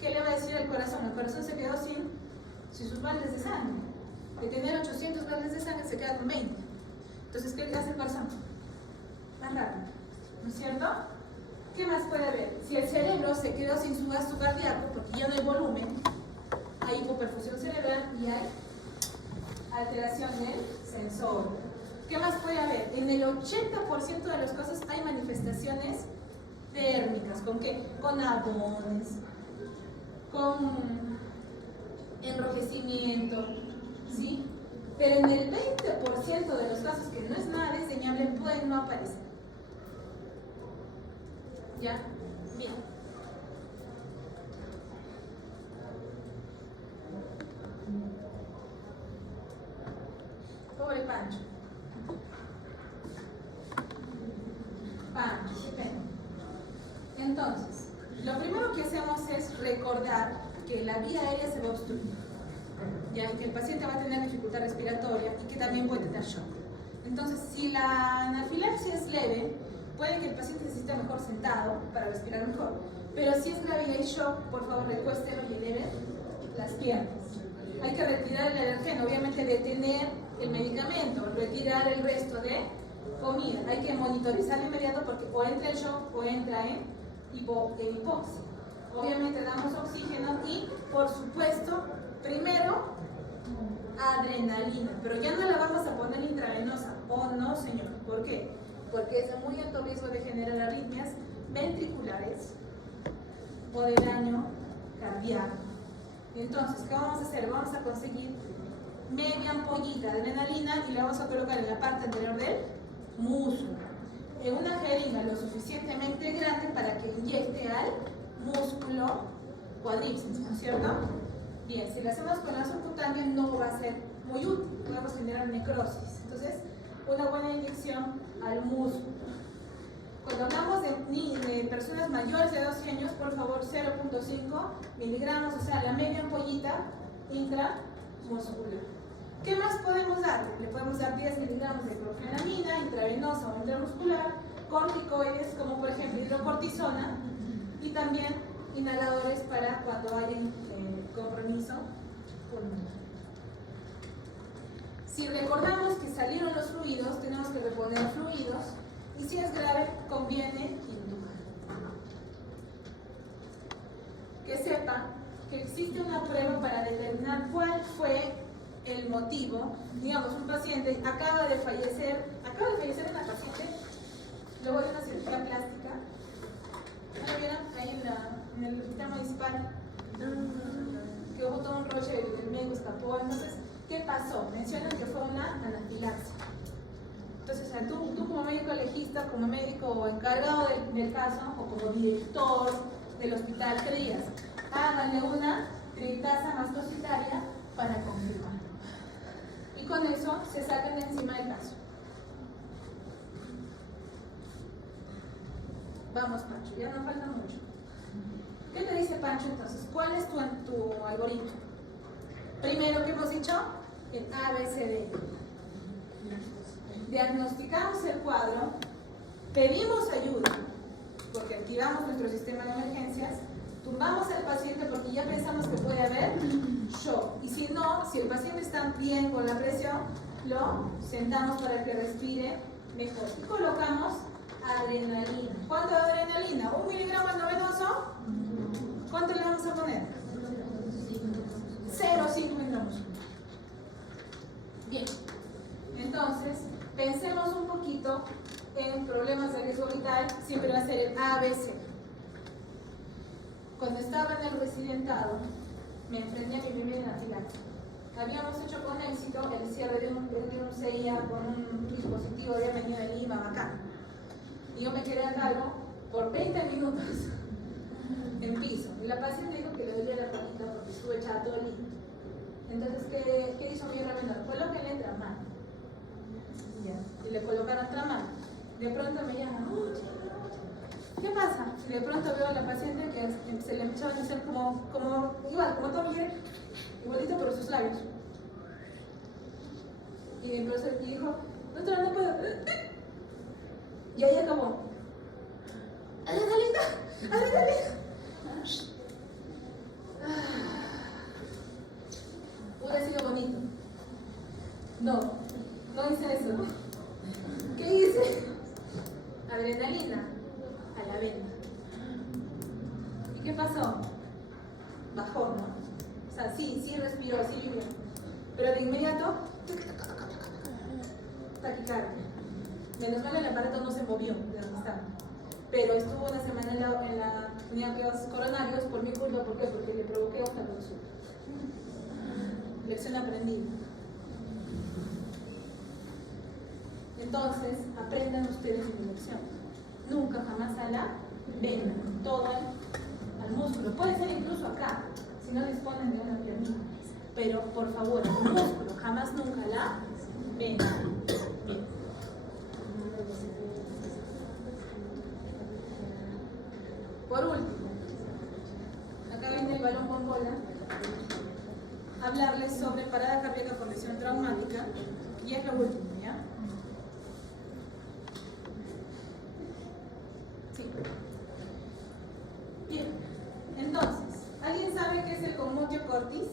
¿qué le va a decir al corazón? El corazón se quedó sin sus baldes de sangre. De tener 800 baldes de sangre se queda con 20. Entonces, ¿qué hace el corazón? Más rápido, ¿no es cierto? ¿Qué más puede haber? Si el cerebro se quedó sin su gasto cardíaco, porque ya no hay volumen, hay hipoperfusión cerebral y hay alteración del sensor. ¿Qué más puede haber? En el 80% de los casos hay manifestaciones térmicas. ¿Con qué? Con agones, con enrojecimiento, ¿sí? Pero en el 20% de los casos que no es nada diseñable pueden no aparecer. ¿Ya? Bien. Pobre Pancho. Pancho, qué pena. Entonces, lo primero que hacemos es recordar que la vía aérea se va a obstruir, ya, y que el paciente va a tener dificultad respiratoria y que también puede tener shock. Entonces, si la anafilaxia es leve, puede que el paciente se sienta mejor sentado para respirar mejor, pero si es grave y hay shock, por favor recuéstelo y eleve las piernas. Hay que retirar el alergeno, obviamente detener el medicamento, retirar el resto de comida. Hay que monitorizar de inmediato porque o entra en shock o entra en hipoxia. Obviamente damos oxígeno y, por supuesto, primero adrenalina, pero ya no la vamos a poner intravenosa. Oh no, señor. ¿Por qué? Porque es de muy alto riesgo de generar arritmias ventriculares o de daño cardíaco. Entonces, ¿qué vamos a hacer? Vamos a conseguir media ampollita de adrenalina y la vamos a colocar en la parte anterior del músculo, en una jeringa lo suficientemente grande para que inyecte al músculo cuádriceps, ¿no es cierto? Bien, si lo hacemos con la subcutánea no va a ser muy útil, podemos generar necrosis. Entonces, una buena inyección al músculo. Cuando hablamos de personas mayores de 12 años, por favor, 0.5 miligramos, o sea, la media ampollita intramuscular. ¿Qué más podemos dar? Le podemos dar 10 miligramos de clorfenamina intravenosa o intramuscular, corticoides como por ejemplo hidrocortisona y también inhaladores para cuando haya compromiso pulmonar. Si recordamos que salieron los fluidos, tenemos que reponer fluidos y si es grave, conviene intubar. Que sepa que existe una prueba para determinar cuál fue el motivo. Digamos, un paciente acaba de fallecer una paciente luego de una cirugía plástica. ¿No lo vieron? Ahí en el hospital municipal, que hubo todo un rollo y el médico escapó. Entonces, ¿qué pasó? Mencionan que fue una anafilaxia. Entonces, o sea, tú como médico legista, como médico encargado del caso o como director del hospital, ¿qué dirías? Háganle una tritasa mastocitaria para confirmar. Y con eso se sacan de encima del caso. Vamos, Pancho, ya no falta mucho. ¿Qué te dice Pancho entonces? ¿Cuál es tu algoritmo? Primero, ¿qué hemos dicho? El ABCD. Diagnosticamos el cuadro, pedimos ayuda, porque activamos nuestro sistema de emergencias, tumbamos al paciente porque ya pensamos que puede haber shock. Y si no, si el paciente está bien con la presión, lo sentamos para que respire mejor. Y colocamos adrenalina. ¿Cuánto de adrenalina? ¿1 miligramo endovenoso? ¿Cuánto le vamos a poner? 0,5 miligramos. Bien. Entonces, pensemos un poquito en problemas de riesgo vital, siempre va a ser el ABC. Cuando estaba en el residentado, me enfrenté a mi primera anafilaxia. Habíamos hecho con éxito el cierre de un CIA con un dispositivo, había venido de Lima, bacán. Y yo me quedé a cargo por 20 minutos en piso. Y la paciente dijo que le dolía la panita porque estuve echada todo el día. Entonces, ¿qué hizo mi herramienta? Colóquenle tramal. Y le colocaron tramal. De pronto me llaman, ¿Qué pasa? Y de pronto veo a la paciente que se le empezaban a hacer como Tom y Jerry, igualito pero sus labios. Y entonces dijo, doctora, no puedo. Y ahí acabó. ¡Adrenalina! ¡Adrenalina! Hubiera sido bonito. No hice eso. ¿Qué hice? Adrenalina a la vena. ¿Y qué pasó? Bajó, ¿no? O sea, sí respiró, sí vivió. Pero de inmediato, taquicardia. Menos mal el aparato no se movió de donde estaba. Pero estuvo una semana en la unidad de cuidados coronarios por mi culpa. ¿Por qué? Porque le provoqué otra consulta. Lección aprendida. Entonces, aprendan ustedes mi lección. Nunca jamás a la vena, todo al músculo. Puede ser incluso acá, si no disponen de una piernita. Pero, por favor, al músculo, jamás nunca a la vena. Bien. Por último, acá viene el balón con bola. Hablarles sobre parada cardíaca por lesión traumática. Y es lo último, ¿ya? Sí. Bien. Entonces, ¿alguien sabe qué es el commotio cordis?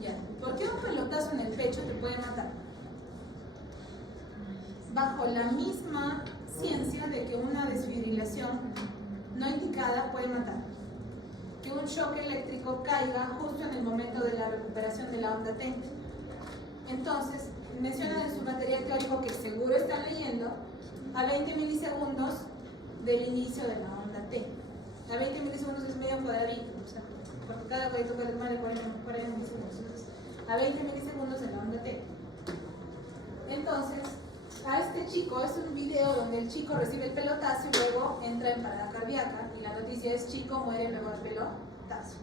Ya. ¿Por qué un pelotazo en el pecho te puede matar? Bajo la misma ciencia de que una desfibrilación no indicada puede matar. Que un shock eléctrico caiga justo en el momento de la recuperación de la onda T. Entonces, mencionan en su material teórico que seguro están leyendo a 20 milisegundos del inicio de la onda T. A 20 milisegundos es medio cuadradito, o sea, porque cada cuadrito puede tomar de 40 milisegundos. Entonces, a 20 milisegundos de la onda T. Entonces, a este chico, es un video donde el chico recibe el pelotazo y luego entra en parada cardíaca y la noticia es chico muere luego del pelotazo.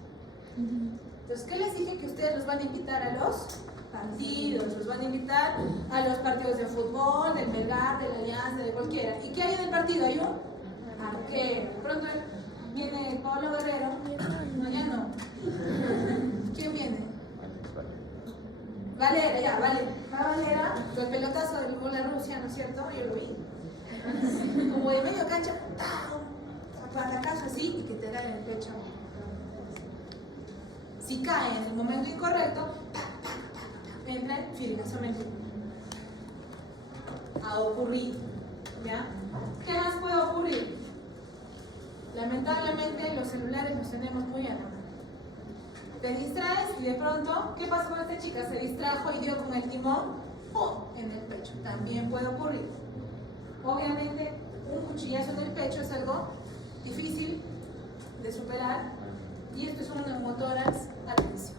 Entonces, ¿qué les dije? Que ustedes los van a invitar a los partidos, los van a invitar a los partidos de fútbol, del Melgar, de la Alianza, de cualquiera. ¿Y qué hay en el partido? Hay un arquero. Pronto viene Pablo Guerrero. No, ya no. ¿Quién viene? Valera, ya, vale. Va Valera, el pelotazo del gol de Rusia, ¿no es cierto? Yo lo vi. Como de medio cancha, patacazo así y que te da en el pecho. Si cae en el momento incorrecto, entra en fibrilación ventricular. Ha ocurrido, ¿ya? ¿Qué más puede ocurrir? Lamentablemente los celulares los tenemos muy a la mano. Te distraes y de pronto, ¿qué pasa con esta chica? Se distrajo y dio con el timón en el pecho. También puede ocurrir. Obviamente, un cuchillazo en el pecho es algo difícil de superar y esto es un neumotórax a tensión.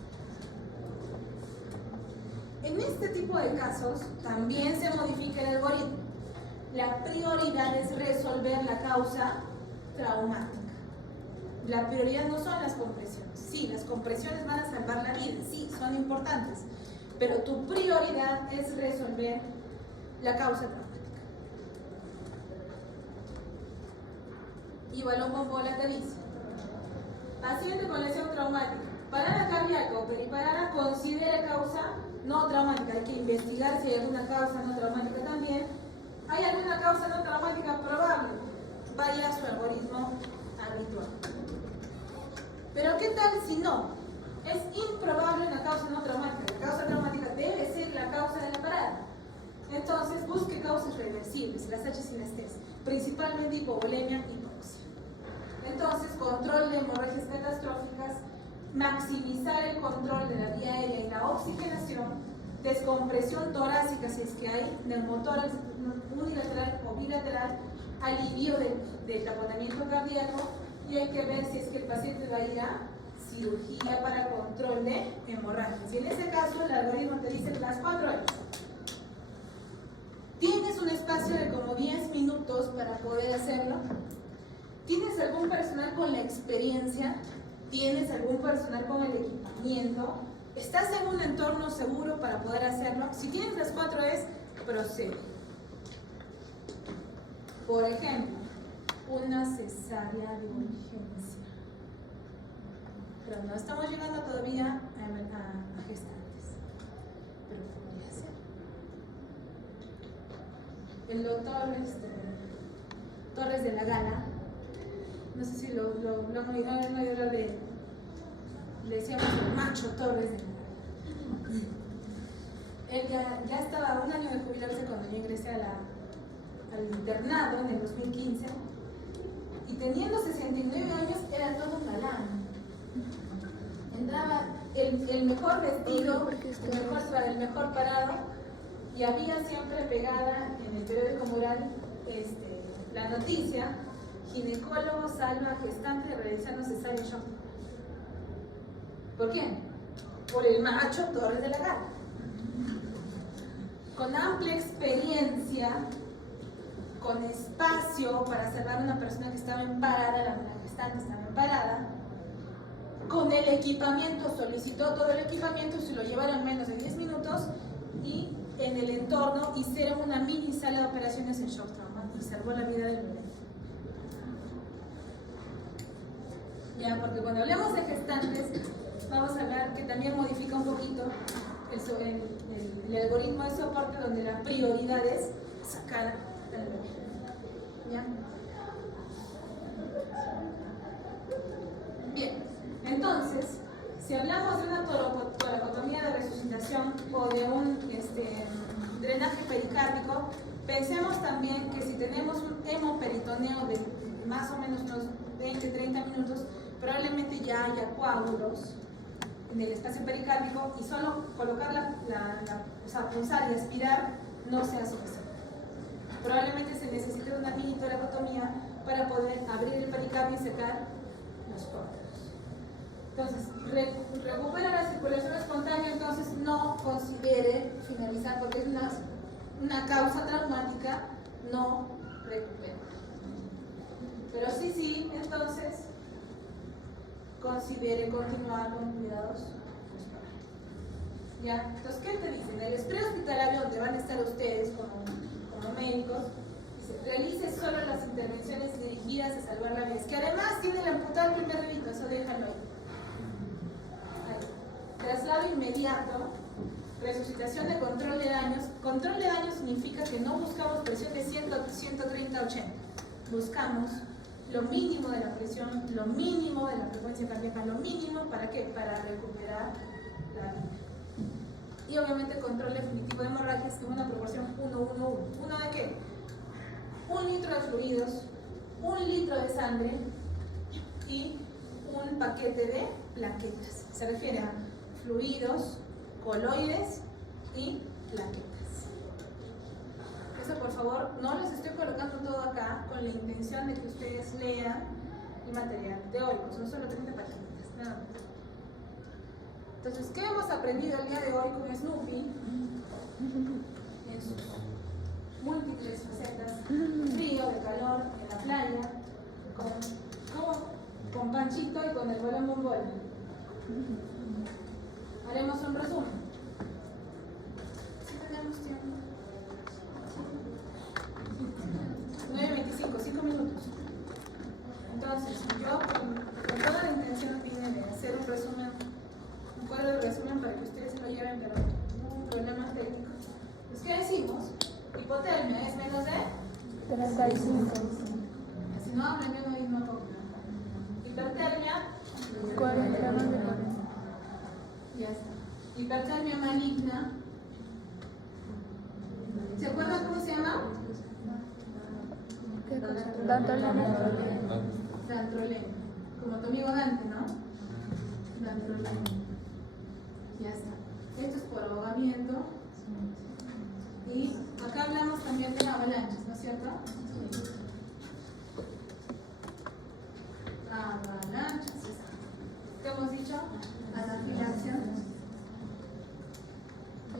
En este tipo de casos también se modifica el algoritmo. La prioridad es resolver la causa traumática. La prioridad no son las compresiones. Sí, las compresiones van a salvar la vida, sí, son importantes, pero tu prioridad es resolver la causa traumática. Y balón con bola te dice: paciente con lesión traumática, parada cardíaca o periparada, considere causa no traumática. Hay que investigar si hay alguna causa no traumática también. ¿Hay alguna causa no traumática probable? Vaya a su algoritmo habitual. Pero ¿qué tal si no? Es improbable una causa no traumática. La causa traumática debe ser la causa de la parada. Entonces busque causas reversibles, las H sinestésicas, principalmente hipovolemia y hipoxia. Entonces, control de hemorragias catastróficas, maximizar el control de la vía aérea y la oxigenación, descompresión torácica si es que hay, neumotórax unilateral o bilateral, alivio del taponamiento cardíaco, y hay que ver si es que el paciente va a ir a cirugía para control de hemorragias. Y en ese caso el algoritmo te dice las 4 horas. ¿Tienes un espacio de como 10 minutos para poder hacerlo? ¿Tienes algún personal con la experiencia? ¿Tienes algún personal con el equipamiento? ¿Estás en un entorno seguro para poder hacerlo? Si tienes las 4 es, procede. Por ejemplo, una cesárea de urgencia. Pero no estamos llegando todavía a gestantes. Pero podría ser. El doctor Torres de la Gala, no sé si lo han oído hablar de, le decíamos el macho Torres de la Gala. Él ya estaba a un año de jubilarse cuando yo ingresé al internado en el 2015, y teniendo 69 años era todo un galán. Entraba el mejor vestido, el mejor parado, y había siempre pegada en el periódico mural la noticia: ginecólogo salva gestante realizando cesárea shock. ¿Por quién? Por el macho Torres de la Gala. Con amplia experiencia, con espacio para salvar a una persona que estaba emparada, la gestante estaba emparada, con el equipamiento, solicitó todo el equipamiento, se lo llevaron en menos de 10 minutos, y en el entorno hicieron una mini sala de operaciones en shock trauma y salvó la vida del bebé. Ya, porque cuando hablamos de gestantes, vamos a hablar que también modifica un poquito el algoritmo de soporte, donde la prioridad es sacar al bebé. ¿Ya? Bien, entonces, si hablamos de una toracotomía de resucitación o de un drenaje pericárdico, pensemos también que si tenemos un hemoperitoneo de más o menos unos 20-30 minutos, probablemente ya haya coágulos en el espacio pericárdico, y solo colocar o sea, pulsar y aspirar no sea suficiente. Probablemente se necesite una mini toracotomía para poder abrir el pericardio y secar los coágulos. Entonces, recupera la circulación espontánea, entonces no considere finalizar, porque es una causa traumática, no recupera. Pero sí, entonces considere continuar con cuidados. ¿Ya? Entonces, ¿qué te dicen? El estrés hospitalario, donde van a estar ustedes como médicos, dice: realice solo las intervenciones dirigidas a salvar la vida. Es que además tiene el amputado el primer dedito, eso déjalo ahí. Traslado inmediato, resucitación de control de daños. Control de daños significa que no buscamos presión de 130-80. Buscamos lo mínimo de la presión, lo mínimo de la frecuencia cardíaca, lo mínimo, ¿para qué? Para recuperar la vida. Y obviamente control definitivo de hemorragias en una proporción 1-1-1. ¿Uno de qué? 1 litro de fluidos, 1 litro de sangre y un paquete de plaquetas. Se refiere a fluidos, coloides y plaquetas. Eso, por favor, no les estoy colocando todo acá con la intención de que ustedes lean el material teórico, son solo 30 páginas, nada más. Entonces, ¿qué hemos aprendido el día de hoy con Snoopy? En sus múltiples facetas: frío, de calor, en la playa, con Panchito y con el balón bombón. Haremos un resumen. ¿Sí tenemos tiempo? 9:25, 5 minutos. Entonces, yo con toda la intención vine de hacer un resumen, un cuadro de resumen para que ustedes se lo lleven, pero no un problema técnico. Pues, ¿qué decimos? Hipotermia es menos de 35. Si no hablan, yo no digo poco. Hipertermia 40. Ya está. Hipertermia maligna. ¿Se acuerdan cómo se llama? ¿Qué cosa? Dantrolena. Dantrolena. Como tu amigo Dante, ¿no? Dantrolena. Ya está. Esto es por ahogamiento. Y acá hablamos también de avalanchas, ¿no es cierto? Avalanchas. ¿Qué hemos dicho? Anafilaxia.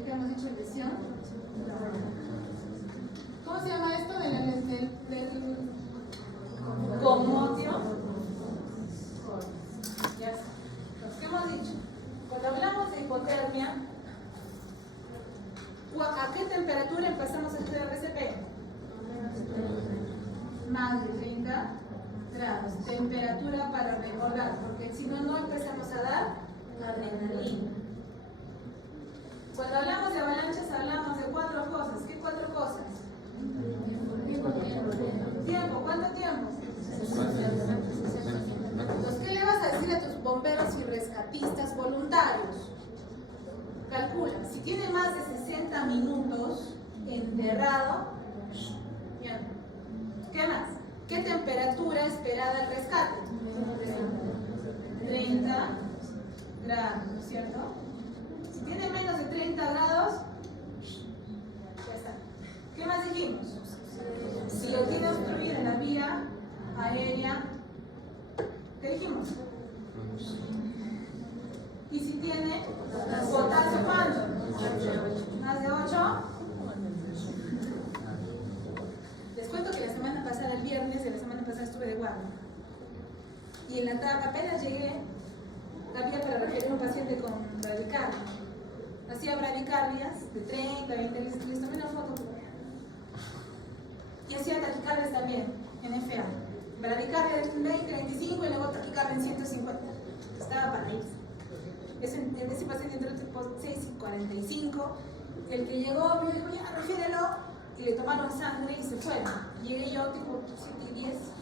¿Qué hemos dicho? Lesión. ¿Cómo se llama esto? Del comotio. Ya está. Entonces, ¿qué hemos dicho? Cuando hablamos de hipotermia, ¿a qué temperatura empezamos a estudiar RCP? más de 30 grados. Temperatura para recordar, porque si no, no empezamos a dar adrenalina. Cuando hablamos de avalanchas hablamos de 4 cosas. ¿Qué 4 cosas? Tiempo. ¿Cuánto tiempo? Entonces, ¿qué le vas a decir a tus bomberos y rescatistas voluntarios? Calcula, si tiene más de 60 minutos enterrado, bien. ¿Qué más? ¿Qué temperatura esperada al rescate? 30 grados, ¿cierto? Si tiene menos de 30 grados, ya está. ¿Qué más dijimos? Si lo tiene obstruida la vía aérea, ¿qué dijimos? Y si tiene potasio, ¿cuánto? ¿Más de 8? Les cuento que la semana pasada, el viernes de la semana pasada, estuve de guardia. Y en la tarde, apenas llegué, había para referir a un paciente con bradicardia. Hacía bradicardias de 30, 20, les tomé una foto. Y hacía taquicardias también, en FA. Bradicardia en 20, 25 y luego taquicardia en 150. Estaba para irse. Ese paciente entró tipo 6:45. El que llegó me dijo, ya, refiérelo. Y le tomaron sangre y se fueron. Llegué yo tipo 7:10.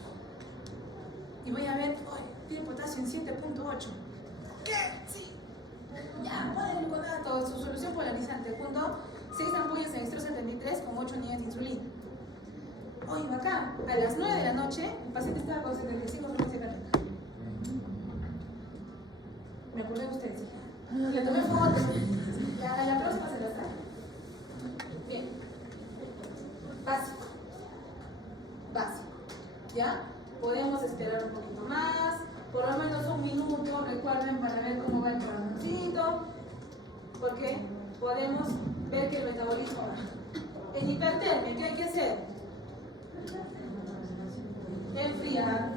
Y voy a ver, oye, tiene potasio en 7.8. ¿Qué? Sí. Ya, ponen el gluconato, su solución polarizante. Junto 6 ampollas de dextrosa 73 con 8 unidades de insulina. Oye, acá, a las 9 de la noche, el paciente estaba con 75 frecuencia cardíaca. Me acordé de ustedes. Le tomé fotos. A la próxima se las da. Bien. Básico. Básico. ¿Ya? Podemos esperar un poquito más. Por lo menos un minuto. Recuerden para ver cómo va el corazoncito. Porque podemos ver que el metabolismo baja. En hipertermia, ¿qué hay que hacer? Enfriar.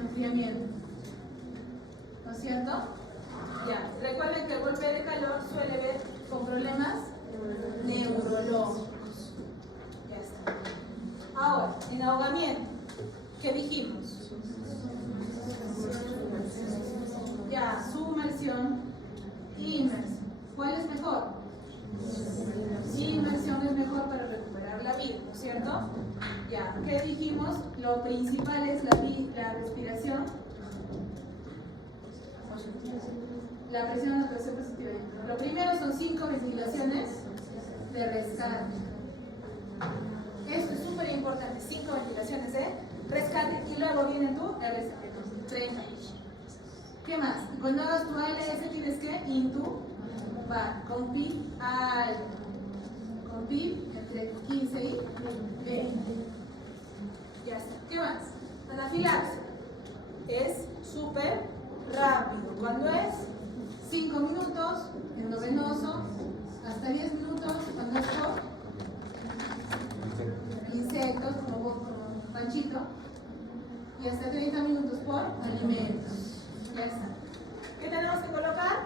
Enfriamiento. ¿No es cierto? Ya. Recuerden que el golpe de calor suele ver con problemas neurológicos. Ya está. Ahora, en ahogamiento, ¿qué dijimos? Ya, sumersión, inmersión. ¿Cuál es mejor? Inmersión es mejor para recuperar la vida, ¿no es cierto? Ya, ¿qué dijimos? Lo principal es la respiración. La presión natural positiva. Lo primero son 5 ventilaciones de rescate. Esto es súper importante, 5 ventilaciones de rescate y luego viene tu RCP, 30. ¿Qué más? Cuando hagas tu ALS tienes que intubar con PIB alto, con PIB entre 15 y 20. Ya está. ¿Qué más? Anafilaxia. Es súper rápido. Cuando es 5 minutos, endovenoso, hasta 10 minutos, cuando es por insectos, como panchito, y hasta 30 minutos por alimentos. Ya está. ¿Qué tenemos que colocar?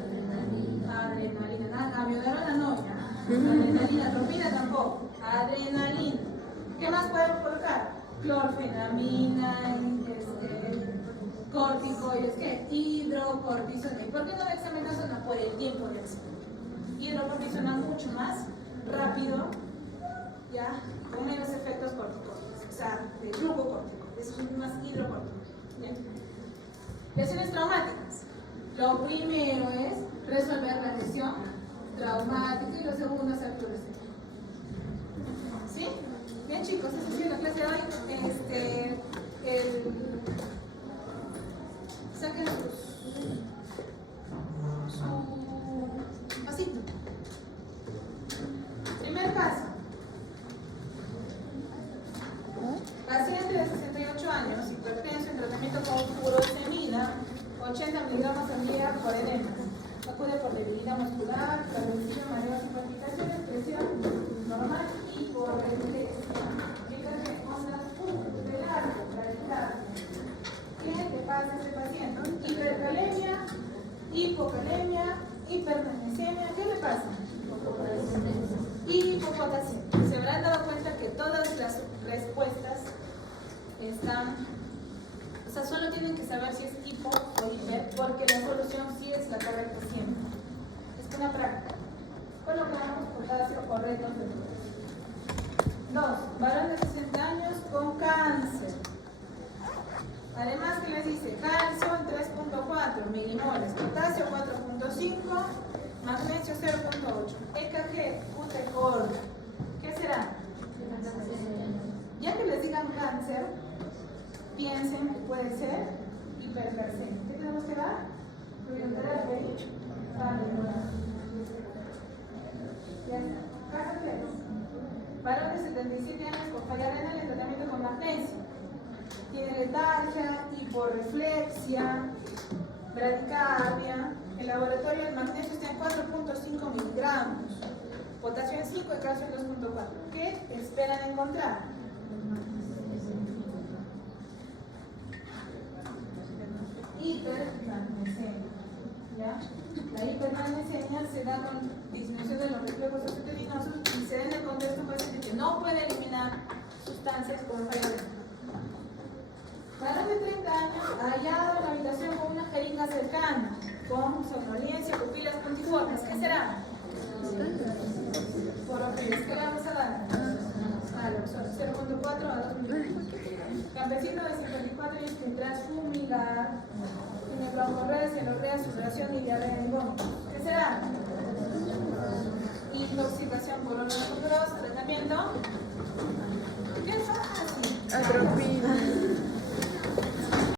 Adrenalina. Amiodarona no, ya. Adrenalina, tropina tampoco. Adrenalina. ¿Qué más podemos colocar? Clorfenamina, corticoides, ¿qué? Hidrocortisona. ¿Y por qué no dexametasona? Por el tiempo de acción. Hidrocortisona mucho más rápido, ya, con menos efectos corticoides, o sea, de glucocórtico. Eso es más hidrocortico. ¿Bien? Lesiones traumáticas. Lo primero es resolver la lesión traumática y lo segundo es el fluorescente. ¿Sí? Bien, chicos, esa ha sido la clase de hoy. Saquen su vasito. Primer paso. Paciente de 68 años, hipertenso, en tratamiento con furosemida, 80 miligramos al día por edema. Acude por debilidad muscular, calvicie, mareos y palpitaciones, presión normal y por reflexión. Fíjate, ondas de largo, radical. tienen que saber si es hipo o hiper, porque la solución sí es la correcta siempre. Es una práctica. Colocamos potasio o retos de 2. Varón de 60 años con cáncer. Además, ¿qué les dice? Calcio en 3.4 milimoles, potasio 4.5, magnesio 0.8. EKG, UTE-CORD. ¿Qué será? Ya que les digan cáncer, piensen que puede ser hipercalcemia. ¿Qué tenemos que dar? Crioterapia y ya está. Caso 3. Varón de 77 años con falla renal en tratamiento con magnesio. Tiene letargia, hiporreflexia, bradicardia. El laboratorio del magnesio está en 4.5 miligramos. Potasio en 5 y calcio en 2.4. ¿Qué esperan encontrar? Hipermagnesemia. ¿Ya? La hipermagnesemia se da con disminución de los reflejos acetinosos y se da en el contexto de un paciente que no puede eliminar sustancias por falla renal. Varón de 30 años hallado en la habitación con una jeringa cercana, con somnolencia, pupilas puntiformes. ¿Qué será? Porofilia. ¿Qué le vamos a dar? 0.4 a 2 miligramos. Campesino de 54 años que tras fumigar, tiene broncorrea, cianorrea, sudoración y diarrea y vómito. ¿Qué será? Intoxicación por órgano. Tratamiento